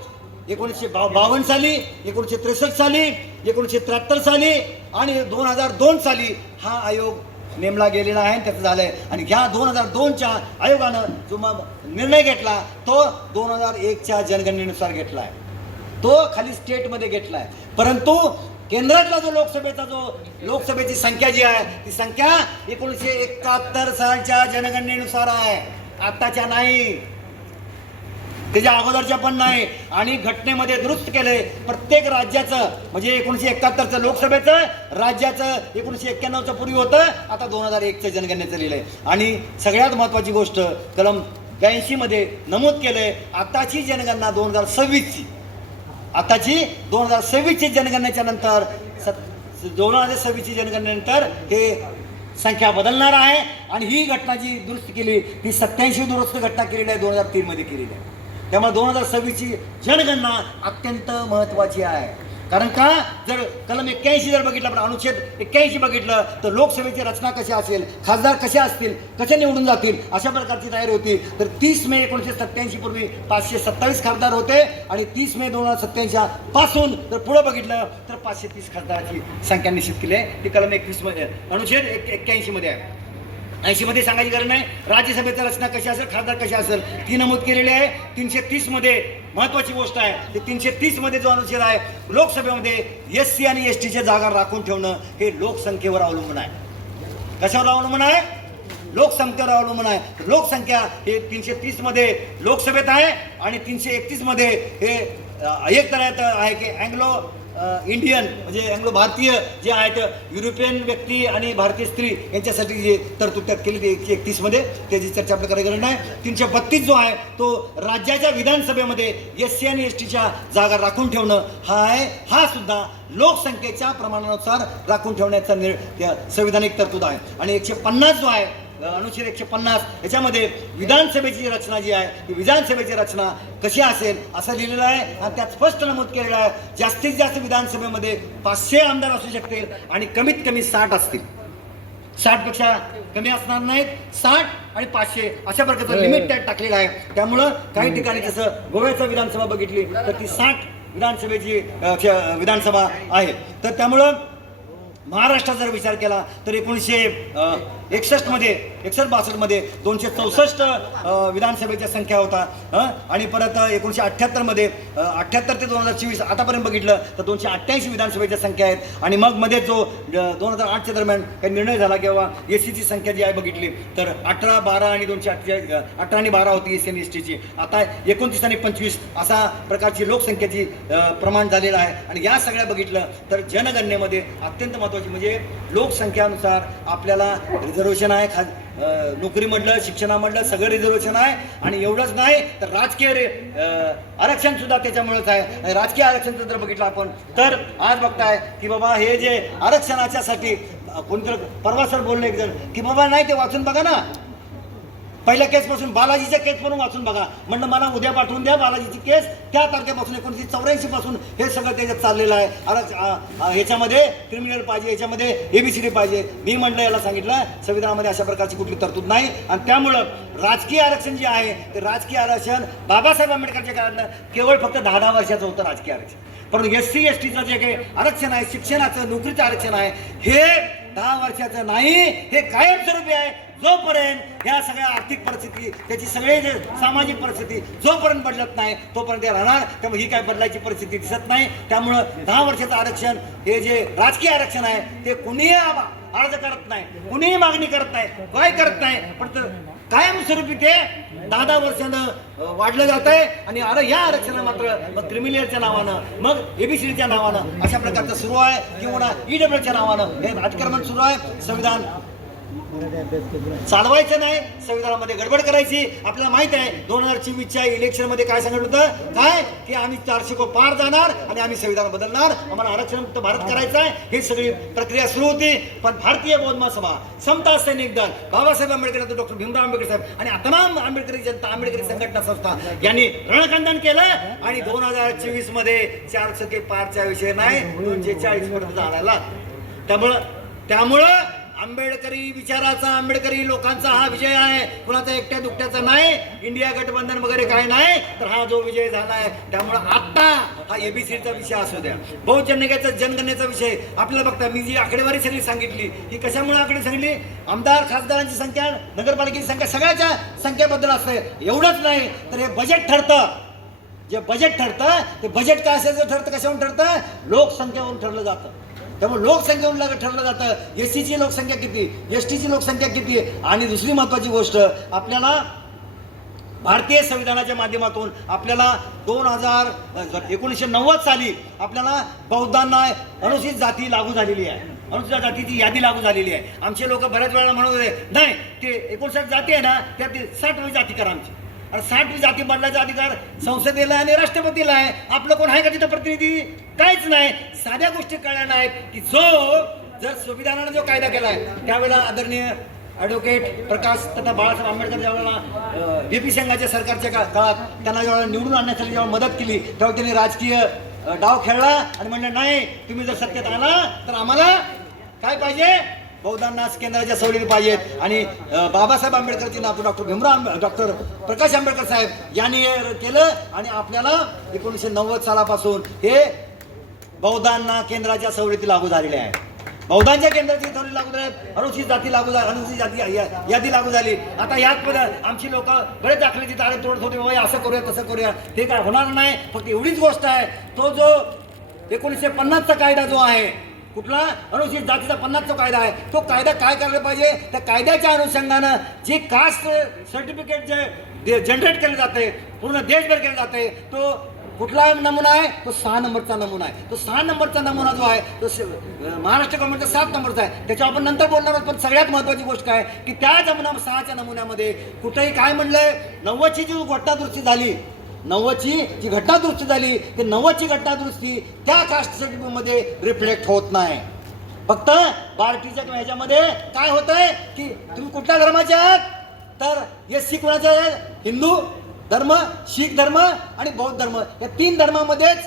1952 साली, 1963 साली, 1973 साली आणि 2002 साली हा आयोग नेमला गेलेला आहे. त्याचं झालंय. आणि ह्या 2002च्या आयोगानं जो निर्णय घेतला तो 2001च्या जनगणनेनुसार घेतला आहे. तो खाली स्टेटमध्ये घेतला आहे. परंतु केंद्रातला जो लोकसभेची संख्या जी आहे ती संख्या 1971 सालच्या जनगणनेनुसार आहे, आत्ताच्या नाही, त्याच्या अगोदरच्या पण नाही. आणि घटनेमध्ये दुरुस्त केले प्रत्येक राज्याचं, म्हणजे 1971चं लोकसभेचं, राज्याचं 1991चं पूर्वी होतं, आता 2001च्या जनगणनेचं लिहिलंय. आणि सगळ्यात महत्त्वाची गोष्ट कलम 82 मध्ये नमूद केलंय आताची जनगणना 2026ची, आताची 2026ची जनगणनेच्या नंतर 2026ची जनगणनेनंतर हे संख्या बदलणार आहे. आणि ही घटना जी दुरुस्त केली ती 87 दुरुस्त घटना केलेली आहे, 2003 मध्ये केलेली आहे. त्यामुळे 2026ची जनगणना अत्यंत महत्त्वाची आहे. कारण का, जर कलम 81 जर बघितलं, आपण अनुच्छेद 81 बघितलं तर लोकसभेची रचना कशी असेल, खासदार कसे असतील, कसे निवडून जातील, अशा प्रकारची तयारी होती. तर 30 मे 1987 पूर्वी 527 खासदार होते आणि 30 मे 2087 पासून जर पुढे बघितलं तर 530 खासदाराची संख्या निश्चित केली आहे. ती कलम 21 मध्ये, अनुच्छेद 81 मध्ये आहे. 80 मध्ये सांगायची गरज नाही. राज्यसभेची रचना कशी असेल, खासदार कसे असेल ती नमूद केलेली आहे. 330 मध्ये महत्वाची गोष्ट आहे, ते 330 मध्ये जो अनुच्छेद आहे, लोकसभेमध्ये SC आणि STच्या जागा राखून ठेवणं हे लोकसंख्येवर अवलंबून आहे. कशावर अवलंबून आहे? लोकसंख्येवर अवलंबून आहे. लोकसंख्या हे 330 मध्ये लोकसभेत आहे आणि 331 मध्ये हे एक तऱ्हेत आहे की अँग्लो इंडियन, म्हणजे अँग्लो भारतीय जे आहेत, युरोपियन व्यक्ती आणि भारतीय स्त्री यांच्यासाठी जे तरतूद त्यात केली ती 131 मध्ये, त्याची चर्चा आपल्या करायची गरज नाही. 332 जो आहे तो राज्याच्या विधानसभेमध्ये SC आणि STच्या जागा राखून ठेवणं हा आहे. हा सुद्धा लोकसंख्येच्या प्रमाणानुसार राखून ठेवण्याचा संविधानिक तरतूद आहे. आणि 150 जो आहे, अनुच्छेद 150, याच्यामध्ये विधानसभेची रचना जी आहे ती विधानसभेची रचना कशी असेल असं लिहिलेलं आहे. आणि त्यात स्पष्ट नमूद केलेलं आहे जास्तीत जास्त विधानसभेमध्ये 500 आमदार असू शकतील आणि कमीत कमी 60 असतील. 60 पेक्षा कमी असणार नाहीत. 60 आणि 500 अशा प्रकारचं लिमिट त्यात टाकलेलं आहे. त्यामुळं काही ठिकाणी जसं गोव्याचं विधानसभा बघितली तर ती 60 विधानसभेची विधानसभा आहे. तर त्यामुळं महाराष्ट्रात जर विचार केला तर 1961 मध्ये 61-62 मध्ये 264 विधानसभेच्या संख्या होता. आणि परत 1978 मध्ये 78 ते 2024 आतापर्यंत बघितलं तर 288 विधानसभेच्या संख्या आहेत. आणि मग मध्ये जो 2008च्या दरम्यान काही निर्णय झाला किंवा SCची संख्या जी आहे बघितली तर 18, 12 आणि 248, 18 आणि 12 होती SC आणि STची. आता 29 आणि 25 असा प्रकारची लोकसंख्येची प्रमाण झालेलं आहे. आणि या सगळ्या बघितलं तर जनगणनेमध्ये अत्यंत महत्त्वाची म्हणजे लोकसंख्यानुसार आपल्याला रिझर्वेशन आहे, नोकरीमधलं, शिक्षणामधलं सगळं रिझर्वेशन आहे. आणि एवढंच नाही तर राजकीय आरक्षण सुद्धा त्याच्यामुळेच आहे. राजकीय आरक्षण जर बघितलं आपण तर आज बघताय की बाबा हे जे आरक्षणाच्यासाठी कोणतरी परवा सर बोलले एक जण की बाबा नाही ते वाचून बघा ना, पहिल्या केसपासून बालाजीच्या केसपासून वाचून बघा. म्हणलं मला उद्या पाठवून द्या बालाजीची केस, त्या तारखेपासून 1984 पासून हे सगळं त्याच्यात चाललेलं आहे. ह्याच्यामध्ये क्रिमिनल पाहिजे, ह्याच्यामध्ये ABCD पाहिजे. मी म्हणलं याला सांगितलं संविधानामध्ये अशा प्रकारची कुठली तरतूद नाही. आणि त्यामुळं राजकीय आरक्षण जे आहे ते राजकीय आरक्षण बाबासाहेब आंबेडकरच्या काळात केवळ फक्त 10 वर्षाचं होतं राजकीय आरक्षण. परंतु SC STचं जे काही आरक्षण आहे, शिक्षणाचं, नोकरीचं आरक्षण आहे, हे 10 वर्षाचं नाही, हे कायमस्वरूपी आहे. जोपर्यंत ह्या सगळ्या आर्थिक परिस्थिती, त्याची सगळे जे सामाजिक परिस्थिती जोपर्यंत बदलत नाही तोपर्यंत ते राहणार. त्यामुळे ही काय बदलायची परिस्थिती दिसत नाही. त्यामुळं 10 वर्षाचं आरक्षण हे जे राजकीय आरक्षण आहे ते कुणीही अर्ज करत नाही, कुणीही मागणी करत नाही, काय करत नाही, पण कायमस्वरूपी ते 10 वर्षानं वाढलं जात आहे. आणि या आरक्षणाला मात्र मग क्रिमिनलच्या नावानं, मग ABCDच्या नावानं अशा प्रकारचं सुरू आहे किंवा EWच्या नावानं हे राजकारण सुरू आहे. संविधान चालवायचं नाही, संविधानामध्ये गडबड करायची. आपल्याला माहित आहे 2024च्या इलेक्शनमध्ये काय सांगितलं होतं, काय की आम्ही 400 को पार जाणार आणि आम्ही संविधान बदलणार, आम्हाला आरक्षणमुक्त भारत करायचं आहे. ही सगळी प्रक्रिया सुरू होती. पण भारतीय बौद्ध महासभा, समता सैनिक दल, बाबासाहेब आंबेडकर, डॉक्टर भीमराव आंबेडकर साहेब आणि तमाम आंबेडकरी जनता, आंबेडकरी संघटना संस्था यांनी रणखंडन केलं. आणि 2024 मध्ये 400 के पारचा विषय नाही, 240 पर्यंत आणायला. त्यामुळं आंबेडकरी विचाराचा, आंबेडकरी लोकांचा हा विजय आहे, कुणाचा एकट्या दुकट्याचा नाही, इंडिया गठबंधन वगैरे काय नाही, तर हा जो विजय झालाय. त्यामुळे आता हा एबीसीचा विषय असू द्या, बहुजन जनगणनेचा विषय आपल्याला बघता, मी जी आकडेवारी सगळी सांगितली ही कशामुळे आकडे सांगितली, आमदार खासदारांची संख्या, नगरपालिकेची संख्या, सगळ्याच्या संख्येबद्दल असते. एवढंच नाही तर हे बजेट ठरतं, जे बजेट ठरतं ते बजेट काय असायचं ठरतं, कशावरून ठरतं, लोकसंख्येवरून ठरलं जातं. त्यामुळे लोकसंख्येवरून ठरलं जातं. एससीची लोकसंख्या किती, एसटीची लोकसंख्या किती. आणि दुसरी महत्त्वाची गोष्ट, आपल्याला भारतीय संविधानाच्या माध्यमातून आपल्याला 1990 साली आपल्याला बौद्धांना अनुसूचित जाती लागू झालेली आहे, अनुसूचित जातीची यादी लागू झालेली आहे. आमचे लोक बऱ्याच वेळा म्हणत होते नाही ते 59 जाती आहे ना, त्यात 60वी जाती करा आमची. आणि 60वी जाती बदलायचा अधिकार संसदेला आणि राष्ट्रपतीला आहे. आपलं कोण आहे का तिथं प्रतिनिधी? काहीच नाही. साध्या गोष्टी कळल्या नाहीत की जर संविधानाने जो कायदा केला आहे त्यावेळेला आदरणीय ॲडव्होकेट प्रकाश तथा बाळासाहेब आंबेडकर ज्यावेळेला बीपी संघाच्या सरकारच्या काळात त्यांना जेव्हा निवडून आणण्यासाठी जेव्हा मदत केली तेव्हा त्यांनी राजकीय डाव खेळला आणि म्हणलं नाही, तुम्ही जर सत्तेत आला तर आम्हाला काय पाहिजे, बौद्धांना केंद्राच्या सवलती पाहिजेत. आणि बाबासाहेब आंबेडकरचे नातू डॉक्टर प्रकाश आंबेडकर साहेब यांनी हे केलं. आणि आपल्याला 1990 सालापासून हे बौद्धांना केंद्राच्या सवलती लागू झालेल्या आहेत. बौद्धांच्या केंद्राची सवलती लागू झाल्या, अनुसूचित जाती लागू झाली, अनुसूचित जाती यादी लागू झाली. आता यात आमची लोक बरेच दाखल्याची तारे तोडत होते, बाबा असं करूया तसं करूया, ते काय होणार नाही. फक्त एवढीच गोष्ट आहे, तो जो 1950चा कायदा जो आहे, कुठला अनुसूचित जातीचा 50चा कायदा आहे, तो कायदा काय करायला पाहिजे, त्या कायद्याच्या अनुषंगानं जे कास्ट सर्टिफिकेट जे जनरेट केलं जाते पूर्ण देशभर केलं जाते, तो कुठला नमुना आहे, तो 6 नंबरचा नमुना आहे. तो 6 नंबरचा नमुना जो आहे तो महाराष्ट्र गव्हर्नमेंटचा 7 नंबरचा आहे. त्याच्यावर आपण नंतर बोलणार आहोत. पण सगळ्यात महत्त्वाची गोष्ट काय की त्या 6च्या नमुन्यामध्ये कुठेही काय म्हणलंय, 90ची जी घटनादुरुस्ती झाली, 90ची जी घटनादुरुस्ती झाली, ते 90ची घटनादुरुस्ती त्या कास्ट सर्टिफिकेटमध्ये रिफ्लेक्ट होत नाही. फक्त बार्टीच्या किंवा ह्याच्यामध्ये काय होतंय की तुम्ही कुठल्या धर्माचे आहात, तर एससी कोणाचे आहे, हिंदू धर्म, शीख धर्म आणि बौद्ध धर्म, या 3 धर्मामध्येच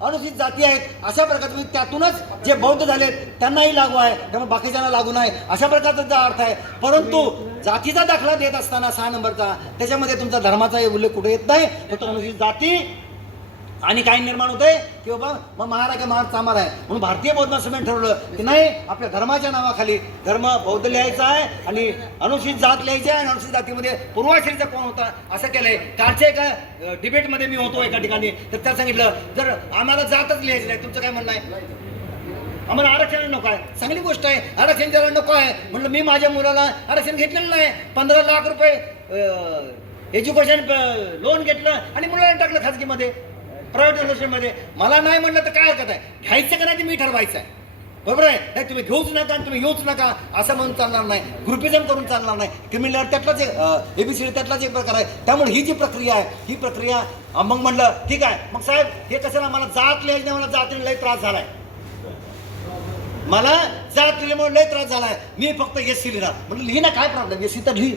अनुसूचित जाती आहेत. अशा प्रकारचे त्यातूनच जे बौद्ध झालेत त्यांनाही लागू आहे, त्यामुळे बाकीच्यांना लागू नाही, अशा प्रकारचा अर्थ आहे. परंतु जातीचा दाखला देत असताना 6 नंबरचा त्याच्यामध्ये तुमचा धर्माचा उल्लेख कुठे येत नाही, फक्त अनुसूचित जाती. आणि काय निर्माण होतंय की बाबा मग महार का महार चामार आहे, म्हणून भारतीय बौद्ध समाजाने ठरवलं की नाही, आपल्या धर्माच्या नावाखाली धर्म बौद्ध लिहायचा आहे आणि अनुसूचित जात लिहायची आहे. आणि अनुसूचित जातीमध्ये पूर्वाश्रमीचा कोण होता असं केलंय. कालच्या एका डिबेटमध्ये मी होतो एका ठिकाणी, तर त्या सांगितलं जर आम्हाला जातच लिहायची नाही, तुमचं काय म्हणणं आहे, आम्हाला आरक्षण नको आहे. चांगली गोष्ट आहे, आरक्षण ज्याला नको आहे. म्हणलं मी माझ्या मुलाला आरक्षण घेतलेलं नाही, 15 लाख रुपये एज्युकेशन लोन घेतलं आणि मुलाला टाकलं खाजगीमध्ये, प्रायव्हेट युनिव्हर्सिटीमध्ये. मला नाही म्हणलं तर काय हरकत आहे, घ्यायचं का नाही ते मी ठरवायचं आहे, बरोबर आहे. नाही तुम्ही घेऊच नका, तुम्ही येऊच नका असं म्हणून चालणार नाही, ग्रुपिझम करून चालणार नाही. क्रिमिनल त्यातलाच एक एबीसीडी त्यातलाच एक प्रकार आहे. त्यामुळे ही जी प्रक्रिया आहे ही प्रक्रिया मग म्हणलं ठीक आहे, मग साहेब हे कसं ना, मला जात लिहायची नाही, मला जातीने लय त्रास झालाय, मला जात लिहिल्यामुळे लय त्रास झालाय, मी फक्त एससी लिहिणार. म्हणलं लिही ना, काय प्रॉब्लेम, एससी तर लिही,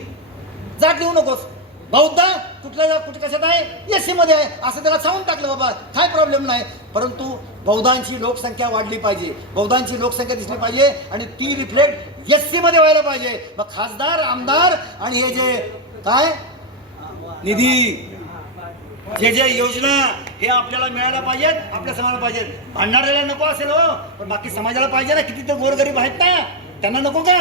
जात लिहू नकोस. बौद्ध कुठल्या कुठे कशात आहे, एससी मध्ये आहे असं त्याला सांगून टाकलं, बाबा काय प्रॉब्लेम नाही. परंतु बौद्धांची लोकसंख्या वाढली पाहिजे, बौद्धांची लोकसंख्या दिसली पाहिजे आणि ती रिफ्लेक्ट एससी मध्ये व्हायला पाहिजे. मग खासदार, आमदार आणि हे जे काय निधी, जे योजना हे आपल्याला मिळायला पाहिजेत, आपल्या समाजाला पाहिजेत. भांडाऱ्याला नको असेल हो, पण बाकी समाजाला पाहिजे ना. किती तर गोरगरीब आहेत ना, त्यांना नको का?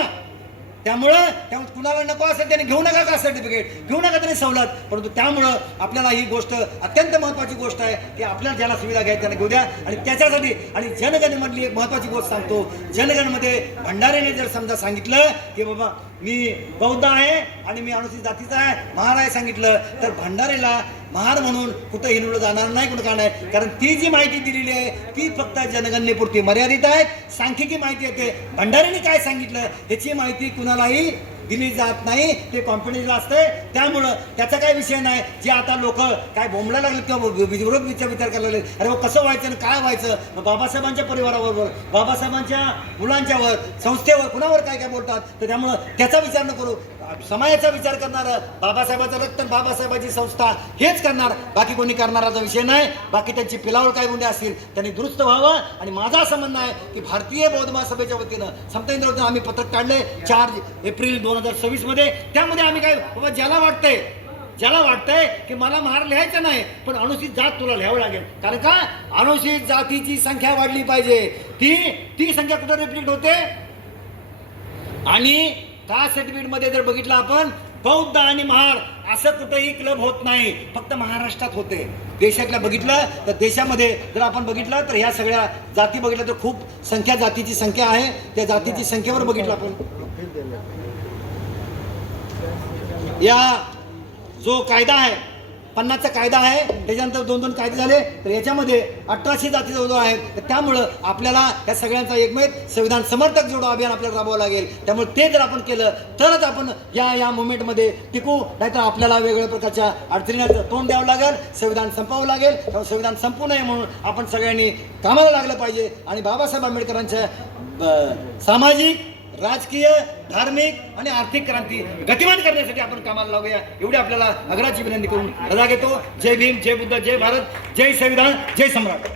त्यामुळं कुणाला नको असेल त्याने घेऊ नका का सर्टिफिकेट, घेऊ नका त्याने सवलत. परंतु त्यामुळं आपल्याला ही गोष्ट अत्यंत महत्त्वाची गोष्ट आहे की आपल्याला ज्याला सुविधा घ्यायची त्याला घेऊ द्या. आणि त्याच्यासाठी आणि जनगणनेमधली एक महत्त्वाची गोष्ट सांगतो. जनगणनेमध्ये भंडारेने जर समजा सांगितलं की बाबा मी बौद्ध आहे आणि मी अनुसूचित जातीचा आहे, महार आहे सांगितलं, तर भंडारेला महार म्हणून कुठं हिंडवलं जाणार नाही, कुठं का नाही. कारण ती जी माहिती दिलेली आहे ती फक्त जनगणनेपुरती मर्यादित आहे. सांख्यिकी माहिती येते. भंडारेने काय सांगितलं ह्याची माहिती कुणालाही दिली जात नाही, ते कॉन्फिडन्शियल असते. त्यामुळं त्याचा काही विषय नाही. जे आता लोक काय बोंबला लागले किंवा विरोध विचार करायला लागले, अरे मग कसं व्हायचं आणि काय व्हायचं, बाबासाहेबांच्या परिवाराबरोबर, बाबासाहेबांच्या मुलांच्यावर, संस्थेवर, कुणावर काय काय बोलतात. तर त्यामुळं त्याचा विचार न करू. समाजाचा विचार करणार, बाबासाहेबांचं रक्त, बाबासाहेबांची संस्था हेच करणार, बाकी कोणी करणाराचा विषय नाही. बाकी त्यांची पिलावळ काय गुन्हे असतील त्यांनी दुरुस्त व्हावं. आणि माझं असं म्हणणं आहे की भारतीय बौद्ध महासभेच्या वतीनं समता वतीनं आम्ही पत्रक काढले 4 एप्रिल 2026 मध्ये. त्यामध्ये आम्ही काय बाबा ज्याला वाटतंय की मला महार लिहायचं नाही पण अनुसूचित जात तुला लिहावं लागेल, कारण का अनुसूचित जातीची संख्या वाढली पाहिजे. ती संख्या कुठं रिफ्लेक्ट होते. आणि कास्ट सर्टिफिकेट मध्ये जर बघितलं आपण बौद्ध आणि महार असं कुठेही क्लब होत नाही, फक्त महाराष्ट्रात होते. देशातल्या बघितलं तर देशामध्ये जर आपण बघितलं तर ह्या सगळ्या जाती बघितलं तर खूप संख्या जातीची संख्या आहे. त्या जातीची संख्येवर बघितलं आपण या जो कायदा आहे 50चा कायदा आहे त्याच्यानंतर 2 कायदे झाले तर याच्यामध्ये 1800 जाती जवळ आहेत. तर त्यामुळं आपल्याला या सगळ्यांचा एकमेव संविधान समर्थक जोडो अभियान आपल्याला राबवावं लागेल. त्यामुळे ते जर आपण केलं तरच आपण या मुवमेंटमध्ये टिकू, नाहीतर आपल्याला वेगवेगळ्या प्रकारच्या अडचणींना तोंड द्यावं लागेल, संविधान संपवावं लागेल. त्यामुळे संविधान संपू नये म्हणून आपण सगळ्यांनी कामाला लागलं पाहिजे. आणि बाबासाहेब आंबेडकरांच्या सामाजिक, राजकीय, धार्मिक आणि आर्थिक क्रांती गतिमान करण्यासाठी आपण कामाला लावूया एवढी आपल्याला आग्रहाची विनंती करून रजा घेतो. जय भीम, जय बुद्ध, जय भारत, जय संविधान, जय सम्राट.